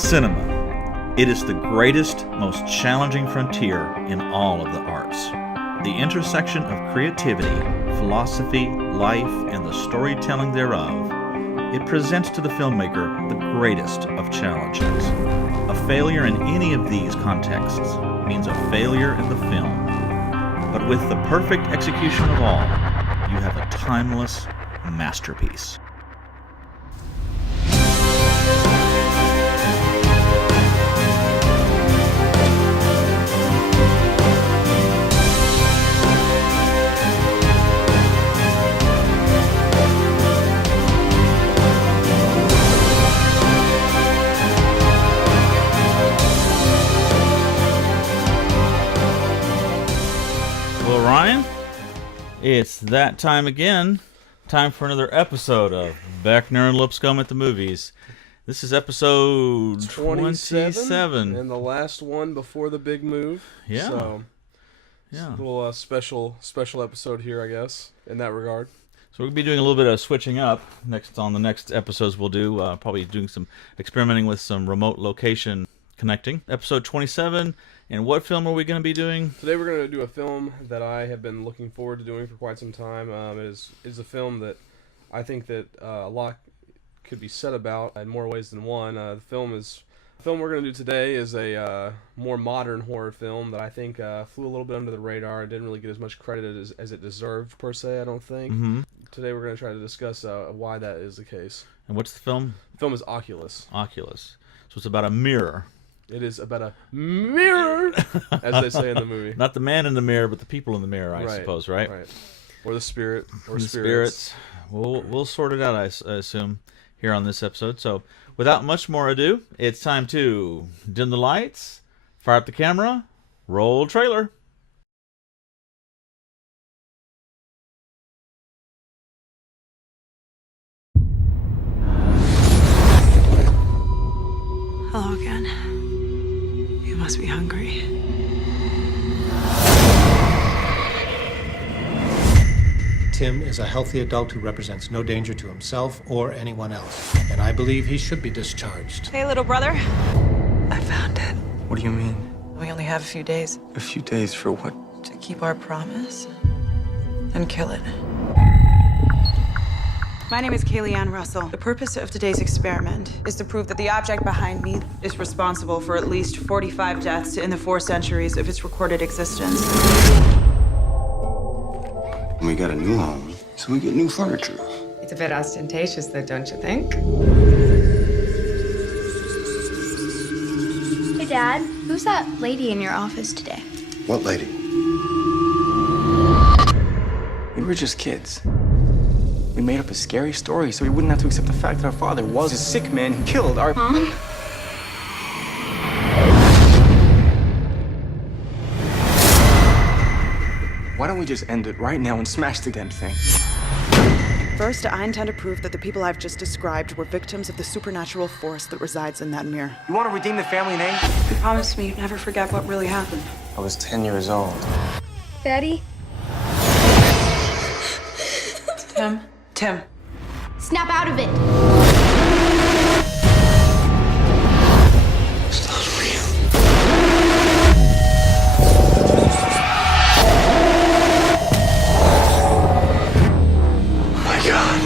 Cinema. It is the greatest, most challenging frontier in all of the arts. The intersection of creativity, philosophy, life, and the storytelling thereof, it presents to the filmmaker the greatest of challenges. A failure in any of these contexts means a failure in the film. But with the perfect execution of all, you have a timeless masterpiece. Well, Ryan, it's that time again. Time for another episode of Beckner and Lipscomb at the Movies. This is episode 27. And the last one before the big move. Yeah. So, yeah. A little special episode here, I guess, in that regard. So we'll be doing a little bit of switching up. On the next episodes we'll do, probably doing some experimenting with some remote location connecting. Episode 27. And what film are we going to be doing? Today we're going to do a film that I have been looking forward to doing for quite some time. It is a film that I think that a lot could be said about in more ways than one. The film we're going to do today is a more modern horror film that I think flew a little bit under the radar. It didn't really get as much credit as it deserved, per se, I don't think. Mm-hmm. Today we're going to try to discuss why that is the case. And what's the film? The film is Oculus. Oculus. So it's about a mirror. It is about a mirror, as they say in the movie. Not the man in the mirror, but the people in the mirror, I suppose, right? Right. Or the spirit, or the spirits. We'll sort it out, I assume, here on this episode. So, without much more ado, it's time to dim the lights, fire up the camera, roll trailer. Hello again. You must be hungry. Tim is a healthy adult who represents no danger to himself or anyone else, and I believe he should be discharged. Hey, little brother. I found it. What do you mean? We only have a few days A few days for what? to keep our promise and kill it. My name is Kaylee Ann Russell. The purpose of today's experiment is to prove that the object behind me is responsible for at least 45 deaths in the 4 centuries of its recorded existence. We got a new home, so we get new furniture. It's a bit ostentatious, though, don't you think? Hey, Dad, who's that lady in your office today? What lady? We were just kids. We made up a scary story so we wouldn't have to accept the fact that our father was a sick man who killed our... Mom? Why don't we just end it right now and smash the damn thing? First, I intend to prove that the people I've just described were victims of the supernatural force that resides in that mirror. You want to redeem the family name? You promised me you'd never forget what really happened. I was 10 years old. Daddy? Tim. Snap out of it! It's not real. Oh my God.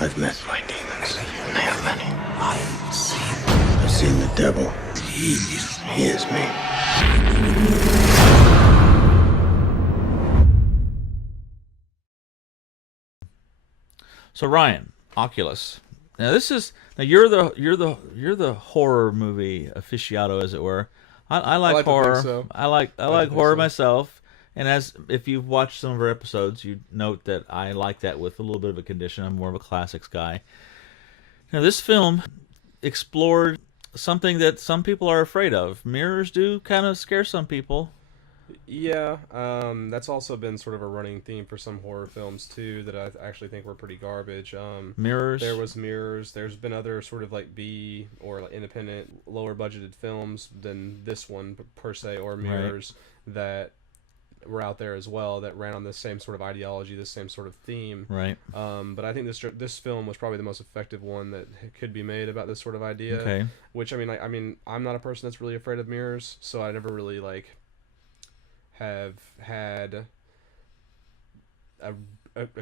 I've met my demons, and they are many. I've seen the devil. He is me. So Ryan, Oculus. Now you're the horror movie aficionado, as it were. I like horror. So. I like horror myself. And if you've watched some of our episodes, you note that I like that with a little bit of a condition. I'm more of a classics guy. Now, this film explored something that some people are afraid of. Mirrors do kind of scare some people. Yeah, that's also been sort of a running theme for some horror films too that I actually think were pretty garbage. Mirrors. There was Mirrors. There's been other sort of like B or like independent, lower budgeted films than this one per se, or Mirrors that were out there as well that ran on the same sort of ideology, the same sort of theme. Right. But I think this film was probably the most effective one that could be made about this sort of idea. Okay. Which I mean, I'm not a person that's really afraid of mirrors, so I never really like have had a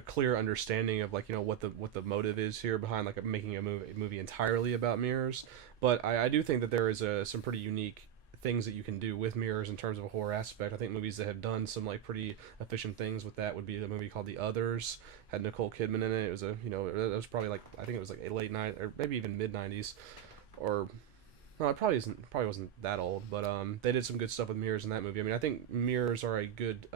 clear understanding of like, you know, what the motive is here behind like making a movie entirely about mirrors. But I do think that there is some pretty unique things that you can do with mirrors in terms of a horror aspect. I think movies that have done some like pretty efficient things with that would be the movie called The Others. Had Nicole Kidman in it. It was it was probably like, I think it was like a late night or maybe even mid 90s, or no, it probably wasn't that old, but they did some good stuff with mirrors in that movie. I mean, I think mirrors are a good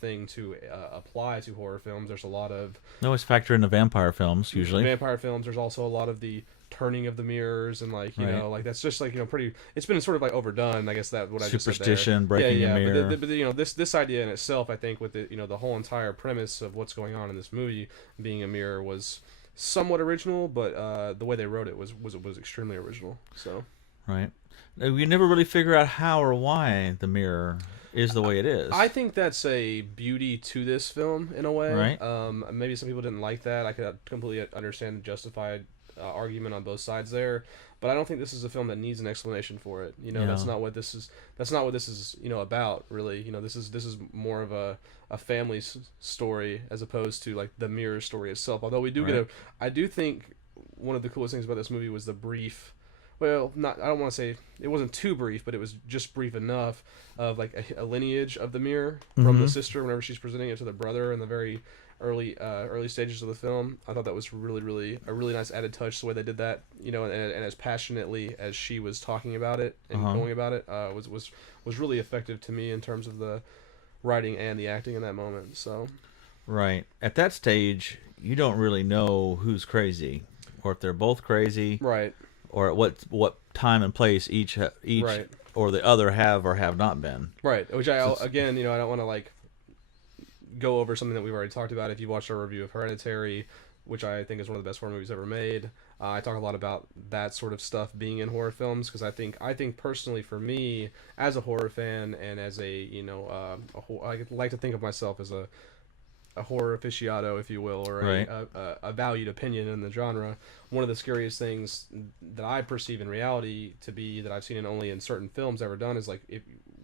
thing to apply to horror films. There's a lot of They always factor into vampire films usually. vampire films. There's also a lot of the turning of the mirrors and like you know, like that's just like, you know, pretty. It's been sort of like overdone. I guess that what I just said there. Superstition, breaking a mirror. But you know, this idea in itself, I think, with the, you know, the whole entire premise of what's going on in this movie being a mirror was somewhat original, but the way they wrote it was extremely original. So. Right. We never really figure out how or why the mirror is the way it is. I think that's a beauty to this film in a way. Right. Maybe some people didn't like that. I could completely understand the justified argument on both sides there, but I don't think this is a film that needs an explanation for it. You know, that's not what this is. That's not what this is. You know, about really. You know, this is more of a family story as opposed to like the mirror story itself. Although we do get I do think one of the coolest things about this movie was the brief. Well, not. I don't want to say it wasn't too brief, but it was just brief enough of like a lineage of the mirror from the sister whenever she's presenting it to the brother in the very early stages of the film. I thought that was really a really nice added touch. The way they did that, you know, and as passionately as she was talking about it and going about it, was really effective to me in terms of the writing and the acting in that moment. So, right at that stage, you don't really know who's crazy, or if they're both crazy, right. Or at what time and place each or the other have or have not been. Right. Which again, you know, I don't want to like go over something that we've already talked about. If you watched our review of Hereditary, which I think is one of the best horror movies ever made, I talk a lot about that sort of stuff being in horror films because I think personally for me as a horror fan and as a, you know, I like to think of myself as a horror aficionado, if you will, or a valued opinion in the genre. One of the scariest things that I perceive in reality to be that I've seen it only in certain films ever done is like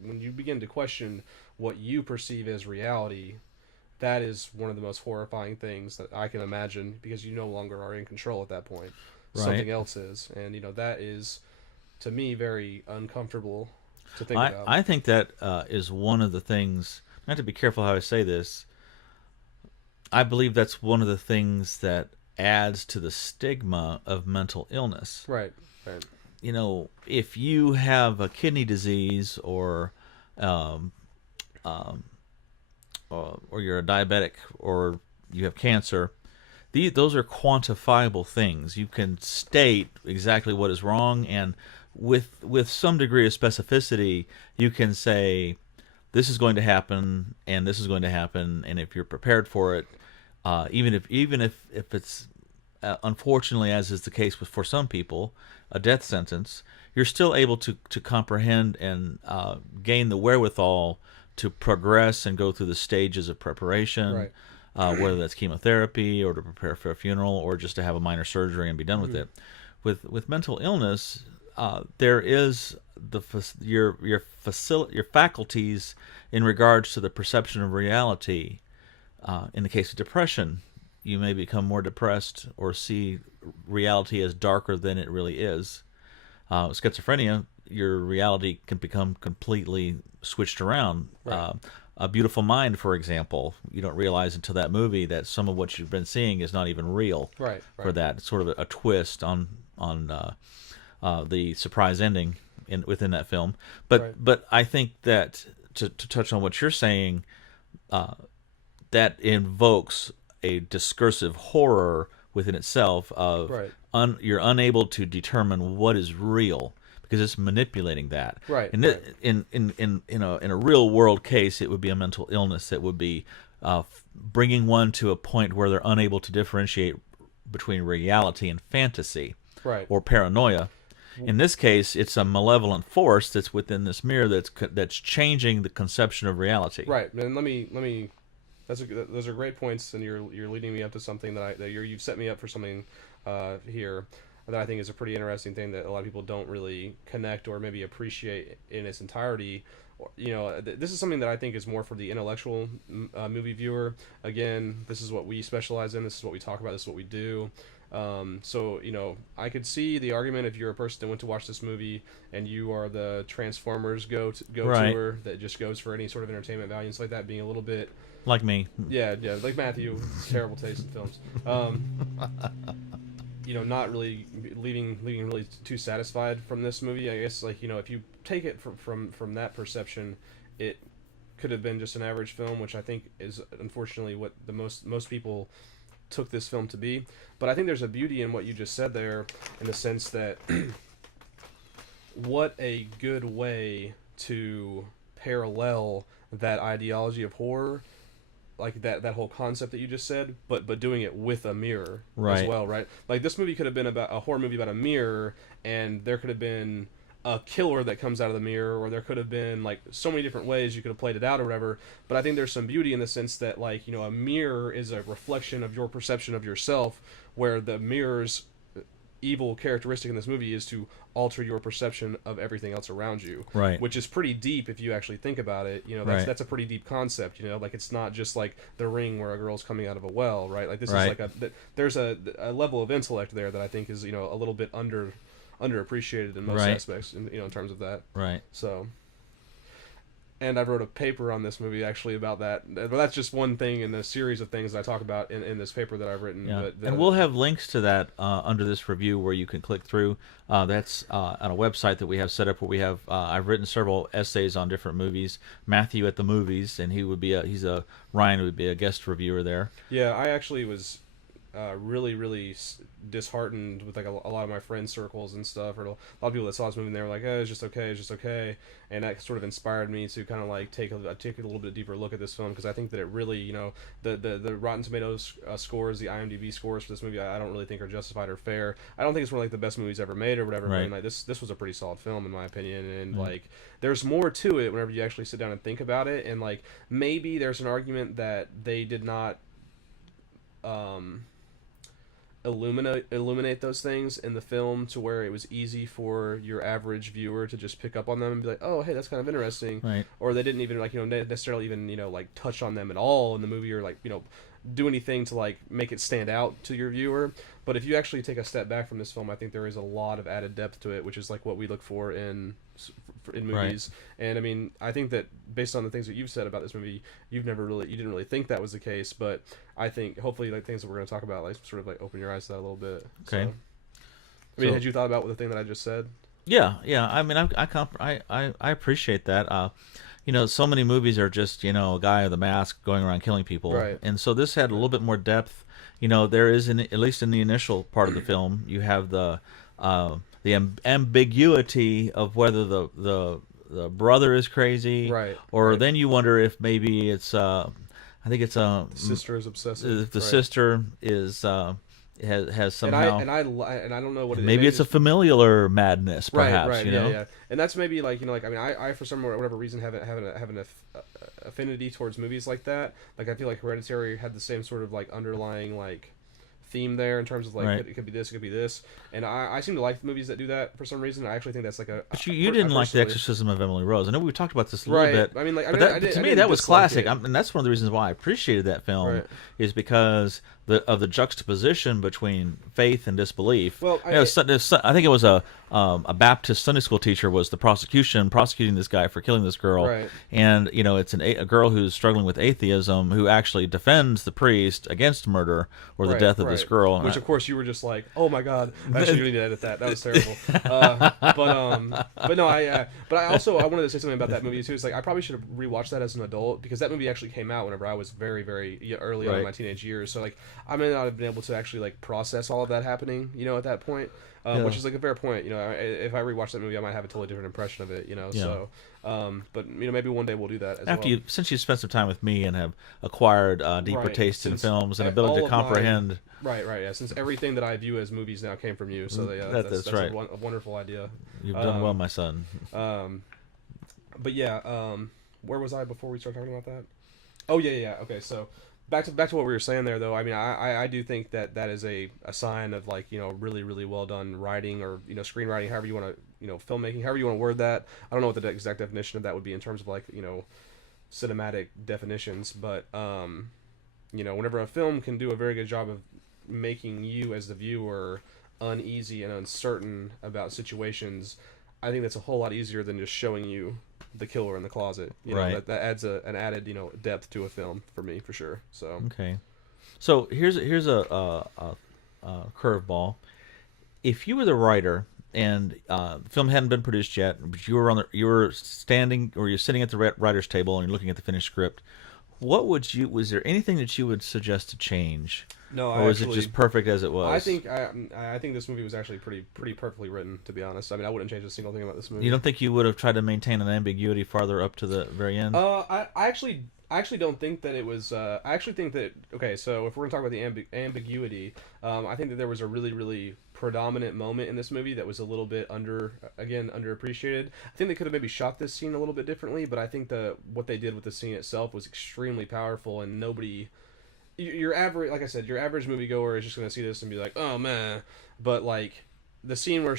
when you begin to question what you perceive as reality, that is one of the most horrifying things that I can imagine because you no longer are in control at that point. Right. Something else is, and you know that is to me very uncomfortable to think about. I think that is one of the things. I have to be careful how I say this. I believe that's one of the things that adds to the stigma of mental illness. Right, right. You know, if you have a kidney disease or you're a diabetic or you have cancer, those are quantifiable things. You can state exactly what is wrong, and with some degree of specificity, you can say, this is going to happen, and this is going to happen, and if you're prepared for it, even if it's unfortunately, as is the case for some people, a death sentence, you're still able to comprehend and gain the wherewithal to progress and go through the stages of preparation, whether that's chemotherapy or to prepare for a funeral or just to have a minor surgery and be done with it. With mental illness, there is your faculties in regards to the perception of reality. In the case of depression, you may become more depressed or see reality as darker than it really is. Schizophrenia, your reality can become completely switched around. Right. A Beautiful Mind, for example, you don't realize until that movie that some of what you've been seeing is not even real. Right. For that. It's sort of a twist on the surprise ending within that film. But I think that to touch on what you're saying, that invokes a discursive horror within itself of you're unable to determine what is real. because it's manipulating that. Right. And right. in a real world case, it would be a mental illness that would be bringing one to a point where they're unable to differentiate between reality and fantasy, Right. or paranoia. In this case, it's a malevolent force that's within this mirror that's changing the conception of reality. Right. And let me. Those are great points, and you're leading me up to something you've set me up for something here that I think is a pretty interesting thing that a lot of people don't really connect or maybe appreciate in its entirety. This is something that I think is more for the intellectual movie viewer. Again, this is what we specialize in. This is what we talk about. This is what we do. So I could see the argument if you're a person that went to watch this movie and you are the Transformers go-toer that just goes for any sort of entertainment value and stuff like that, being a little bit like me. Yeah, like Matthew, terrible taste in films. Not really leaving really too satisfied from this movie. I guess if you take it from that perception, it could have been just an average film, which I think is unfortunately what the most people took this film to be. But I think there's a beauty in what you just said there, in the sense that what a good way to parallel that ideology of horror, like that whole concept that you just said, but doing it with a mirror as well, right? Like this movie could have been about a horror movie about a mirror, and there could have been a killer that comes out of the mirror, or there could have been like so many different ways you could have played it out or whatever. But I think there's some beauty in the sense that a mirror is a reflection of your perception of yourself, where the mirror's evil characteristic in this movie is to alter your perception of everything else around you, right? Which is pretty deep if you actually think about it. That's a pretty deep concept. Like it's not just like The Ring where a girl's coming out of a well, right? Like this is like there's a level of intellect there that I think is a little bit underappreciated in most aspects, in terms of that. Right. So, and I wrote a paper on this movie actually about that. But that's just one thing in a series of things that I talk about in this paper that I've written. Yeah. But and we'll have links to that under this review where you can click through. That's on a website that we have set up where we have. I've written several essays on different movies. Matthew at the Movies, and Ryan would be a guest reviewer there. Yeah, I actually was really disheartened with a lot of my friends' circles and stuff, or a lot of people that saw this movie and they were like, "Oh, it's just okay," and that sort of inspired me to kind of like take a little bit deeper look at this film, because I think that it really, the Rotten Tomatoes scores, the IMDb scores for this movie, I don't really think are justified or fair. I don't think it's one of the best movies ever made or whatever. Right. But this was a pretty solid film in my opinion, and there's more to it whenever you actually sit down and think about it, and maybe there's an argument that they did not illuminate those things in the film to where it was easy for your average viewer to just pick up on them and be like, oh, hey, that's kind of interesting. Right. Or they didn't even necessarily even touch on them at all in the movie, or do anything to make it stand out to your viewer. But if you actually take a step back from this film, I think there is a lot of added depth to it, which is what we look for in movies. Right. And I mean, I think that based on the things that you've said about this movie, you didn't really think that was the case, but I think hopefully things that we're going to talk about sort of open your eyes to that a little bit. Okay. So, had you thought about the thing that I just said? Yeah. I mean, I appreciate that. So many movies are just a guy with a mask going around killing people, right? And so this had a little bit more depth. There is at least in the initial part of the film, you have the ambiguity of whether the brother is crazy, right? Or then you wonder if maybe it's I think it's the sister is obsessive. If the sister is has somehow, and I don't know what it is. Maybe it's a familial or madness, perhaps. Right. Yeah. And that's maybe I mean, I for some whatever reason have an affinity towards movies like that. I feel like Hereditary had the same sort of underlying theme there in terms of it could be this, it could be this, and I seem to like movies that do that for some reason. I actually think that's But you didn't like The Exorcism of Emily Rose. I know we talked about this a little bit. I mean, to me that was classic, and that's one of the reasons why I appreciated that film, is because of the juxtaposition between faith and disbelief. Well, I think it was a Baptist Sunday school teacher was the prosecuting this guy for killing this girl, right. And it's a girl who's struggling with atheism who actually defends the priest against murder or the death of this girl. Which, of course, you were just like, "Oh my God!" Actually, you need to edit that. That was terrible. But no, I wanted to say something about that movie too. It's I probably should have rewatched that as an adult, because that movie actually came out whenever I was very, very early on in my teenage years. So I may not have been able to actually process all of that happening, at that point. which is like a fair point. You know, if I rewatch that movie, I might have a totally different impression of it. You know, so but you know, maybe one day we'll do that. Since you spent some time with me and have acquired deeper taste in films and ability to comprehend. Right. Yeah. Since everything that I view as movies now came from you, so that's right. A wonderful idea. You've done well, my son. But yeah, where was I before we started talking about that? Oh yeah. Okay, so back to what we were saying there, though. I mean, I do think that is a sign of, like, you know, really, really well done writing, or, you know, screenwriting, however you want to, you know, filmmaking, however you want to word that. I don't know what the exact definition of that would be in terms of, like, you know, cinematic definitions, but you know, whenever a film can do a very good job of making you as the viewer uneasy and uncertain about situations, I think that's a whole lot easier than just showing you the killer in the closet. You know, that adds an added, you know, depth to a film for me, for sure. So okay, so here's a curveball. If you were the writer and the film hadn't been produced yet, but you were standing, or you're sitting at the writer's table and you're looking at the finished script, was there anything that you would suggest to change? No, or was it just perfect as it was? I think this movie was actually pretty perfectly written, to be honest. I mean, I wouldn't change a single thing about this movie. You don't think you would have tried to maintain an ambiguity farther up to the very end? I actually don't think that it was. I actually think that, okay, so if we're gonna talk about the ambiguity, I think that there was a really, really predominant moment in this movie that was a little bit underappreciated. I think they could have maybe shot this scene a little bit differently, but I think what they did with the scene itself was extremely powerful, and nobody. Your average, like I said, your average moviegoer is just going to see this and be like, "Oh man," but like the scene where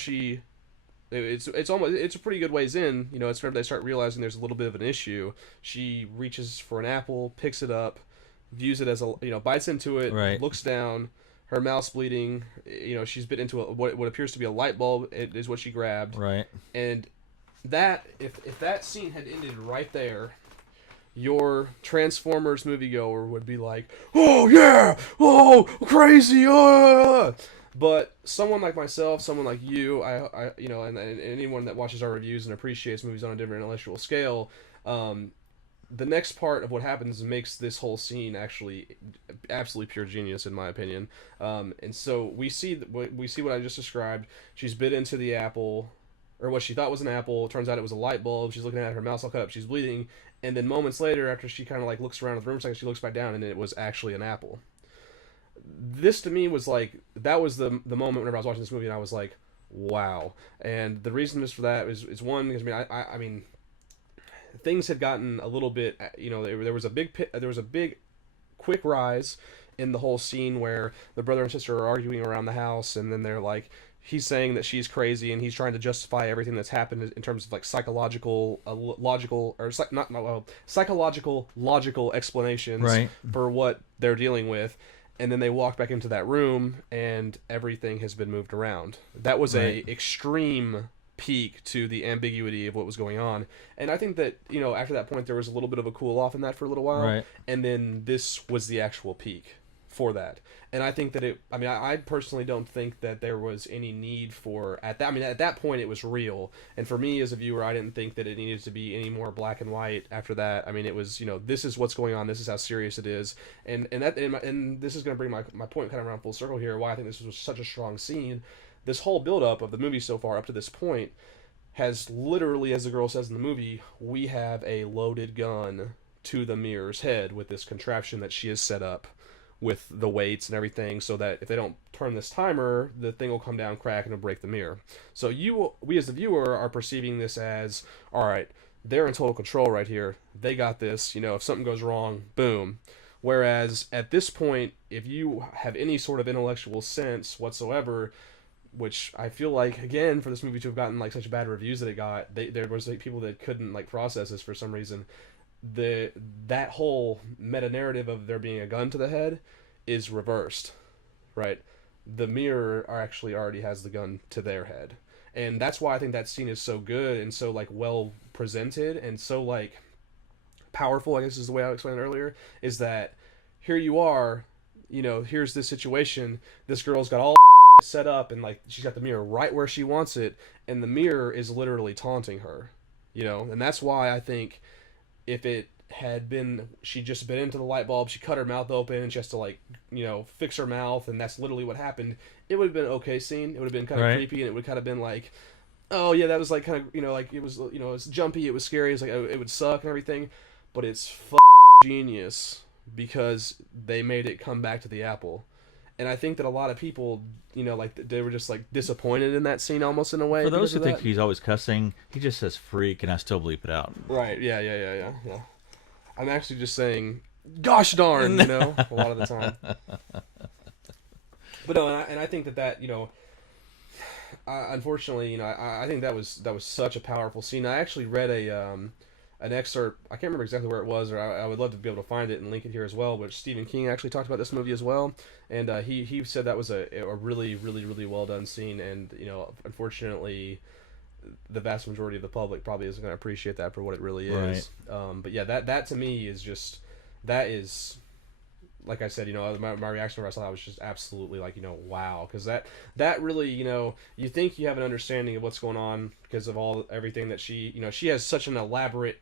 it's a pretty good ways in. You know, it's whenever they start realizing there's a little bit of an issue. She reaches for an apple, picks it up, views it as bites into it, right. Looks down, her mouth's bleeding. You know, she's bit into what appears to be a light bulb. It is what she grabbed, right? And that if that scene had ended right there, your Transformers moviegoer would be like, "Oh yeah, oh crazy!" But someone like myself, someone like you, I you know, and anyone that watches our reviews and appreciates movies on a different intellectual scale, the next part of what happens makes this whole scene actually absolutely pure genius, in my opinion. And so we see what I just described. She's bit into the apple, or what she thought was an apple. It turns out it was a light bulb. She's looking at it, her mouth's all cut up. She's bleeding. And then moments later, after she kind of like looks around the room a second, she looks back down, and it was actually an apple. This to me was like, that was the moment whenever I was watching this movie, and I was like, wow. And the reason for that is one, because I mean, things had gotten a little bit, you know, there was a big quick rise in the whole scene where the brother and sister are arguing around the house, and then they're like, he's saying that she's crazy, and he's trying to justify everything that's happened in terms of like psychological, logical explanations, right, for what they're dealing with. And then they walk back into that room, and everything has been moved around. That was right. a extreme peak to the ambiguity of what was going on. And I think that, you know, after that point, there was a little bit of a cool off in that for a little while. Right. And then this was the actual peak for that. And I think that I personally don't think that there was any need for, at that point it was real. And for me as a viewer, I didn't think that it needed to be any more black and white after that. I mean, it was, you know, this is what's going on, this is how serious it is. And this is going to bring my point kind of around full circle here, why I think this was such a strong scene. This whole build-up of the movie so far up to this point has literally, as the girl says in the movie, we have a loaded gun to the mirror's head with this contraption that she has set up with the weights and everything, so that if they don't turn this timer, the thing will come down, crack, and it'll break the mirror. So we as the viewer are perceiving this as, all right, they're in total control right here. They got this. You know, if something goes wrong, boom. Whereas at this point, if you have any sort of intellectual sense whatsoever, which I feel like, again, for this movie to have gotten like such bad reviews that it got, there was like people that couldn't like process this for some reason. That whole meta narrative of there being a gun to the head is reversed, right? The mirror actually already has the gun to their head, and that's why I think that scene is so good and so like well presented and so like powerful, I guess is the way I explained it earlier, is that here you are, you know, here's this situation, this girl's got all set up, and like she's got the mirror right where she wants it, and the mirror is literally taunting her, you know. And that's why I think if it she'd just been into the light bulb, she cut her mouth open, and she has to, like, you know, fix her mouth, and that's literally what happened, it would have been an okay scene. It would have been kind of creepy, and it would kind of been like, oh yeah, that was like kind of, you know, like it was, you know, it was jumpy, it was scary, it was like, it would suck and everything, but it's genius because they made it come back to the apple. And I think that a lot of people, you know, like, they were just, like, disappointed in that scene almost in a way. For those who think he's always cussing, he just says freak, and I still bleep it out. Right, yeah. I'm actually just saying, gosh darn, you know, a lot of the time. But no, and I think that, you know, unfortunately, you know, I think that was such a powerful scene. I actually read an excerpt, I can't remember exactly where it was, or I would love to be able to find it and link it here as well, but Stephen King actually talked about this movie as well, and he said that was a really, really, really well done scene, and, you know, unfortunately, the vast majority of the public probably isn't going to appreciate that for what it really is. Right. But yeah, that to me is just, that is, like I said, you know, my reaction when I saw that was just absolutely, like, you know, wow, because that really, you know, you think you have an understanding of what's going on because of everything that she, you know, she has such an elaborate,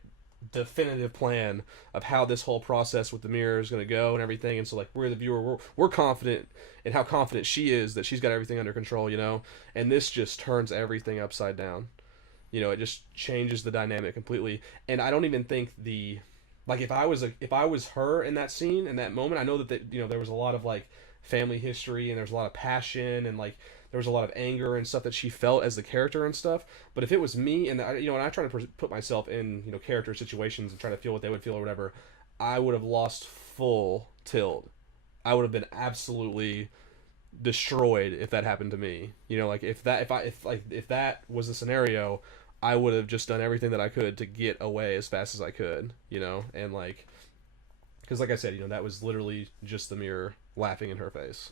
definitive plan of how this whole process with the mirror is going to go and everything, and so, like, we're the viewer, we're confident in how confident she is that she's got everything under control, you know, and this just turns everything upside down. You know, it just changes the dynamic completely, and I don't even think like, if I was her in that scene, in that moment, I know that you know, there was a lot of, like, family history, and there's a lot of passion, and, like, there was a lot of anger and stuff that she felt as the character and stuff. But if it was me, and you know, and I try to put myself in, you know, character situations and try to feel what they would feel or whatever, I would have lost full tilt. I would have been absolutely destroyed if that happened to me. You know, like, if that was the scenario, I would have just done everything that I could to get away as fast as I could, you know, and, like, because, like I said, you know, that was literally just the mirror laughing in her face.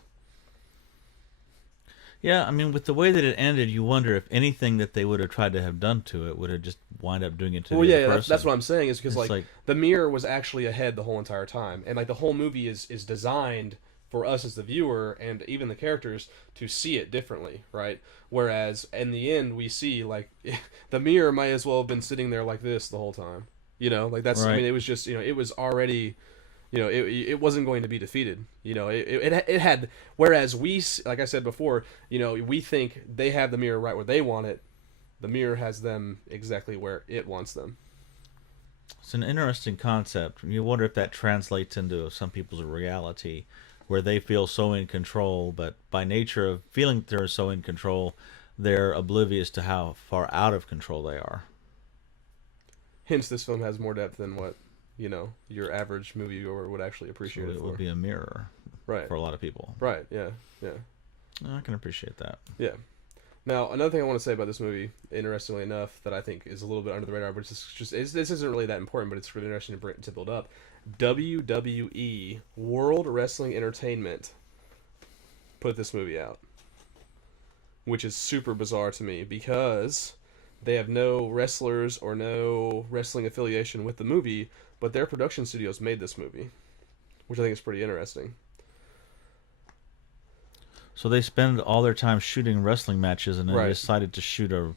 Yeah, I mean, with the way that it ended, you wonder if anything that they would have tried to have done to it would have just wind up doing it to the other person. That's what I'm saying, is because, like, the mirror was actually ahead the whole entire time, and, like, the whole movie is designed for us as the viewer and even the characters to see it differently, right? Whereas in the end, we see, like, the mirror might as well have been sitting there like this the whole time, you know? Like, that's, right. I mean, it was just, you know, it was already, you know, it wasn't going to be defeated, you know? It had, whereas we, like I said before, you know, we think they have the mirror right where they want it. The mirror has them exactly where it wants them. It's an interesting concept. You wonder if that translates into some people's reality, where they feel so in control, but by nature of feeling they're so in control, they're oblivious to how far out of control they are. Hence, this film has more depth than what, you know, your average moviegoer would actually appreciate. So it would be a mirror, right, for a lot of people. Right, yeah. I can appreciate that. Yeah. Now, another thing I want to say about this movie, interestingly enough, that I think is a little bit under the radar, but this isn't really that important, but it's really interesting to build up. WWE, World Wrestling Entertainment, put this movie out, which is super bizarre to me because they have no wrestlers or no wrestling affiliation with the movie, but their production studios made this movie, which I think is pretty interesting. So they spend all their time shooting wrestling matches, and then they decided to shoot a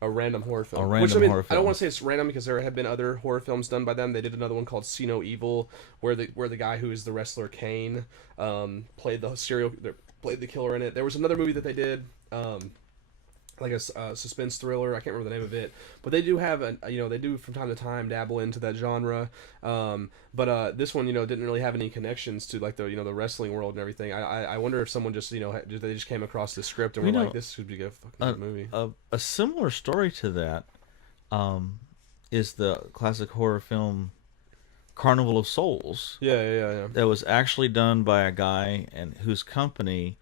random horror film. Horror film. I don't want to say it's random because there have been other horror films done by them. They did another one called See No Evil, where the guy who is the wrestler Kane played the killer in it. There was another movie that they did, like a suspense thriller. I can't remember the name of it, but they do have they do from time to time dabble into that genre. But this one, you know, didn't really have any connections to, like, the, you know, the wrestling world and everything. I wonder if someone just, you know, they just came across this script and were like, this should be a fucking good movie. A similar story to that is the classic horror film Carnival of Souls. Yeah. That was actually done by a guy and whose company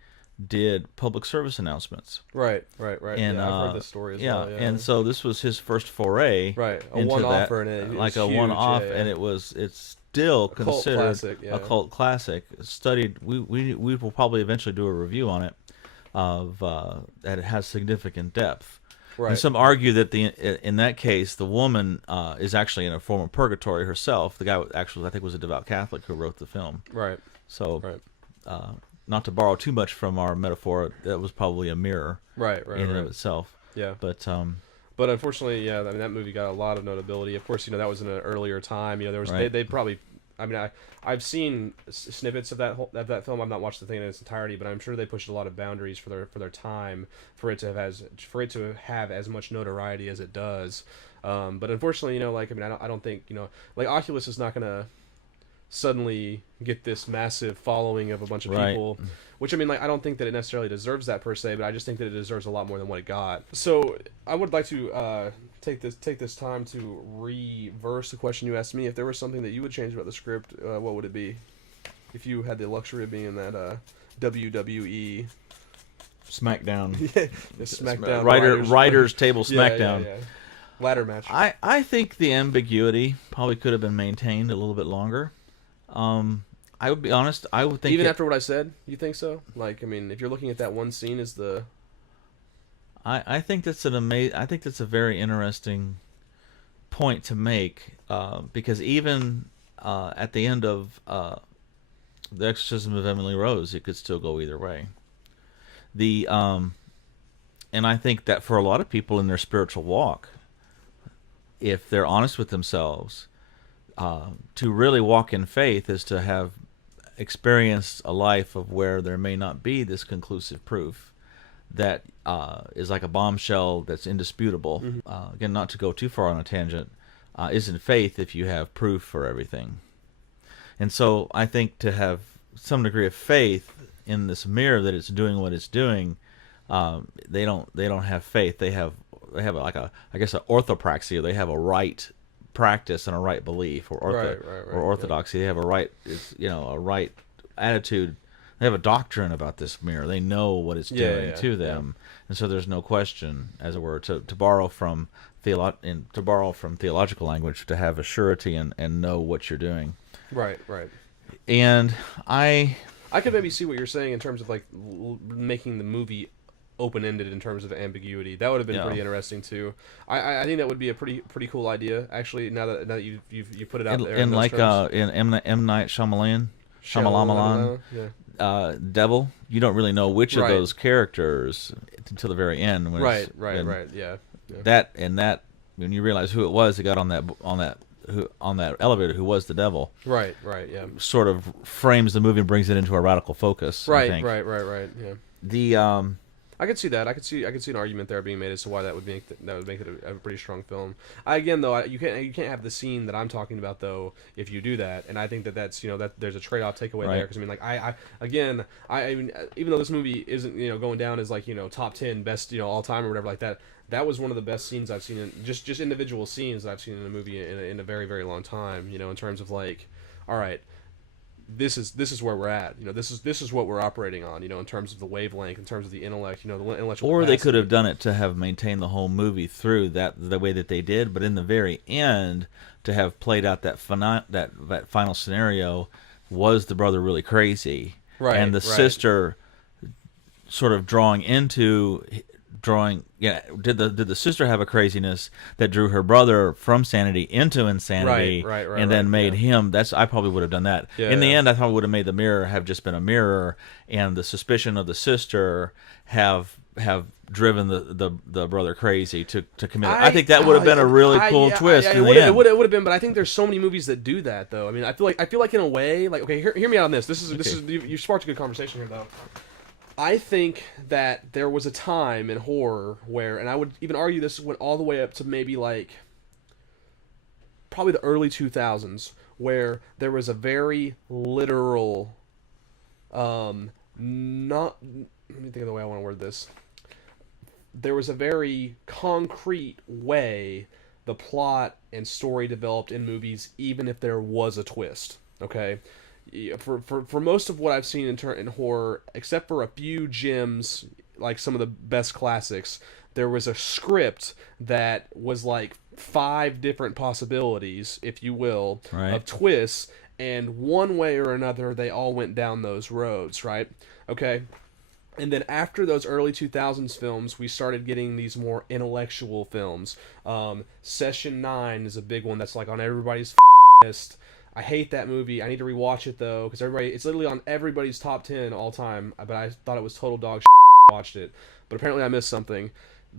did public service announcements. Right. And I've heard this story as well. Yeah. And so this was his first foray. Right, a one-offer, and it like a huge, one-off, and it's still considered a cult classic. Studied, we will probably eventually do a review on it, of that it has significant depth. Right. And some argue that in that case the woman is actually in a form of purgatory herself. The guy actually, I think, was a devout Catholic who wrote the film. Right. So. Right. Not to borrow too much from our metaphor, that was probably a mirror, right, in and of itself. Yeah, but But unfortunately, yeah, I mean that movie got a lot of notability. Of course, that was in an earlier time. There was Right. they probably. I mean, I've seen snippets of that film. I've not watched the thing in its entirety, but I'm sure they pushed a lot of boundaries for their time for it to have as much notoriety as it does. But unfortunately, I don't think like Oculus is not gonna suddenly get this massive following of a bunch of Right. people, which I don't think that it necessarily deserves that per se, but I just think that it deserves a lot more than what it got. So I would like to take this time to reverse the question you asked me. If there was something that you would change about the script, what would it be? If you had the luxury of being in that WWE SmackDown. the SmackDown Writers table Yeah, SmackDown. yeah. Ladder match. I think the ambiguity probably could have been maintained a little bit longer. I would be honest. I would think even after what I said, you think so? Like, if you're looking at that one scene as the. I think that's I think that's a very interesting point to make, because even at the end of The Exorcism of Emily Rose, it could still go either way. And I think that for a lot of people in their spiritual walk, if they're honest with themselves, to really walk in faith is to have experienced a life of where there may not be this conclusive proof that is like a bombshell that's indisputable. Mm-hmm. Again, not to go too far on a tangent, isn't faith if you have proof for everything. And so I think to have some degree of faith in this mirror that it's doing what it's doing, they don't have faith. They have like an orthopraxy. They have a right practice and a right belief, or orthodoxy. They have a right attitude. They have a doctrine about this mirror. They know what it's doing to them, and so there's no question, as it were, to borrow from theological language, to have a surety and know what you're doing. Right. And I could maybe see what you're saying in terms of like making the movie open-ended in terms of ambiguity. That would have been pretty interesting too. I think that would be a pretty cool idea actually. Now that you put it out there. In like in M. Night Shyamalan, Devil, you don't really know which of those characters until the very end. When right. That when you realize who it was that got on that elevator, who was the devil. Right. Sort of frames the movie and brings it into a radical focus. Right. I think. Right. Yeah. I could see that. I could see an argument there being made as to why that would make it a pretty strong film. You can't have the scene that I'm talking about though if you do that, and I think that's that there's a trade-off takeaway there, because even though this movie isn't going down as like top 10 best all time or whatever like that. That was one of the best scenes I've seen in just individual scenes that I've seen in a movie in a very, very long time. In terms of like, all right, this is where we're at. This is what we're operating on. In terms of the wavelength, in terms of the intellect. The intellectual. Or capacity. they could have done it to have maintained the whole movie through the way that they did, but in the very end, to have played out that final scenario, was the brother really crazy? Right. And the sister sort of did the sister have a craziness that drew her brother from sanity into insanity, and then made him? I probably would have done that. In the end, I probably would have made the mirror have just been a mirror, and the suspicion of the sister have driven the brother crazy to commit. I think that would have been a really cool twist. It would have been, but I think there's so many movies that do that though. I feel like in a way, like, okay, hear me out on this. This is you sparked a good conversation here though. I think that there was a time in horror where, and I would even argue this went all the way up to maybe like probably the early 2000s, where there was a very literal, let me think of the way I want to word this. There was a very concrete way the plot and story developed in movies, even if there was a twist. Okay. For most of what I've seen in horror, except for a few gems, like some of the best classics, there was a script that was like 5 different possibilities, if you will, of twists, and one way or another, they all went down those roads, right? Okay? And then after those early 2000s films, we started getting these more intellectual films. Session 9 is a big one that's like on everybody's list. I hate that movie. I need to rewatch it though, because it's literally on everybody's top 10 all time. But I thought it was total dog shit. Watched it, but apparently I missed something.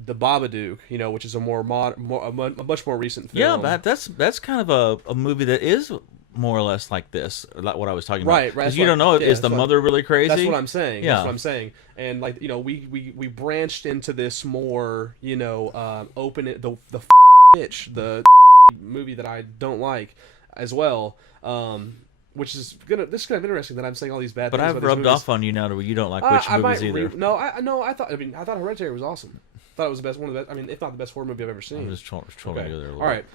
The Babadook, which is a a much more recent film. Yeah, but that's kind of a movie that is more or less like this, like what I was talking about. Right. Because you don't know, is the mother really crazy? That's what I'm saying. Yeah. That's what I'm saying. And like, we branched into this more, open it the bitch, the movie that I don't like as well. Which is this is kind of interesting that I'm saying all these bad but things. I've about these rubbed movies. off on you now to where you don't like which movies either. I thought Hereditary was awesome. I thought it was one of the best. I mean, if not the best horror movie I've ever seen. I'm just trolling you there a little All right.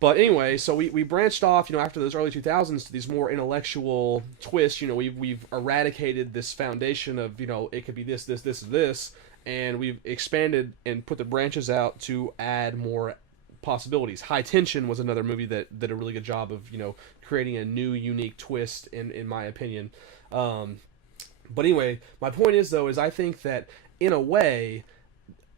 But anyway, so we branched off, after those early 2000s to these more intellectual twists. We've eradicated this foundation of, it could be this, this, this, this, and we've expanded and put the branches out to add more possibilities. High Tension was another movie that did a really good job of, creating a new, unique twist, in my opinion. But anyway, my point is, though, I think that, in a way,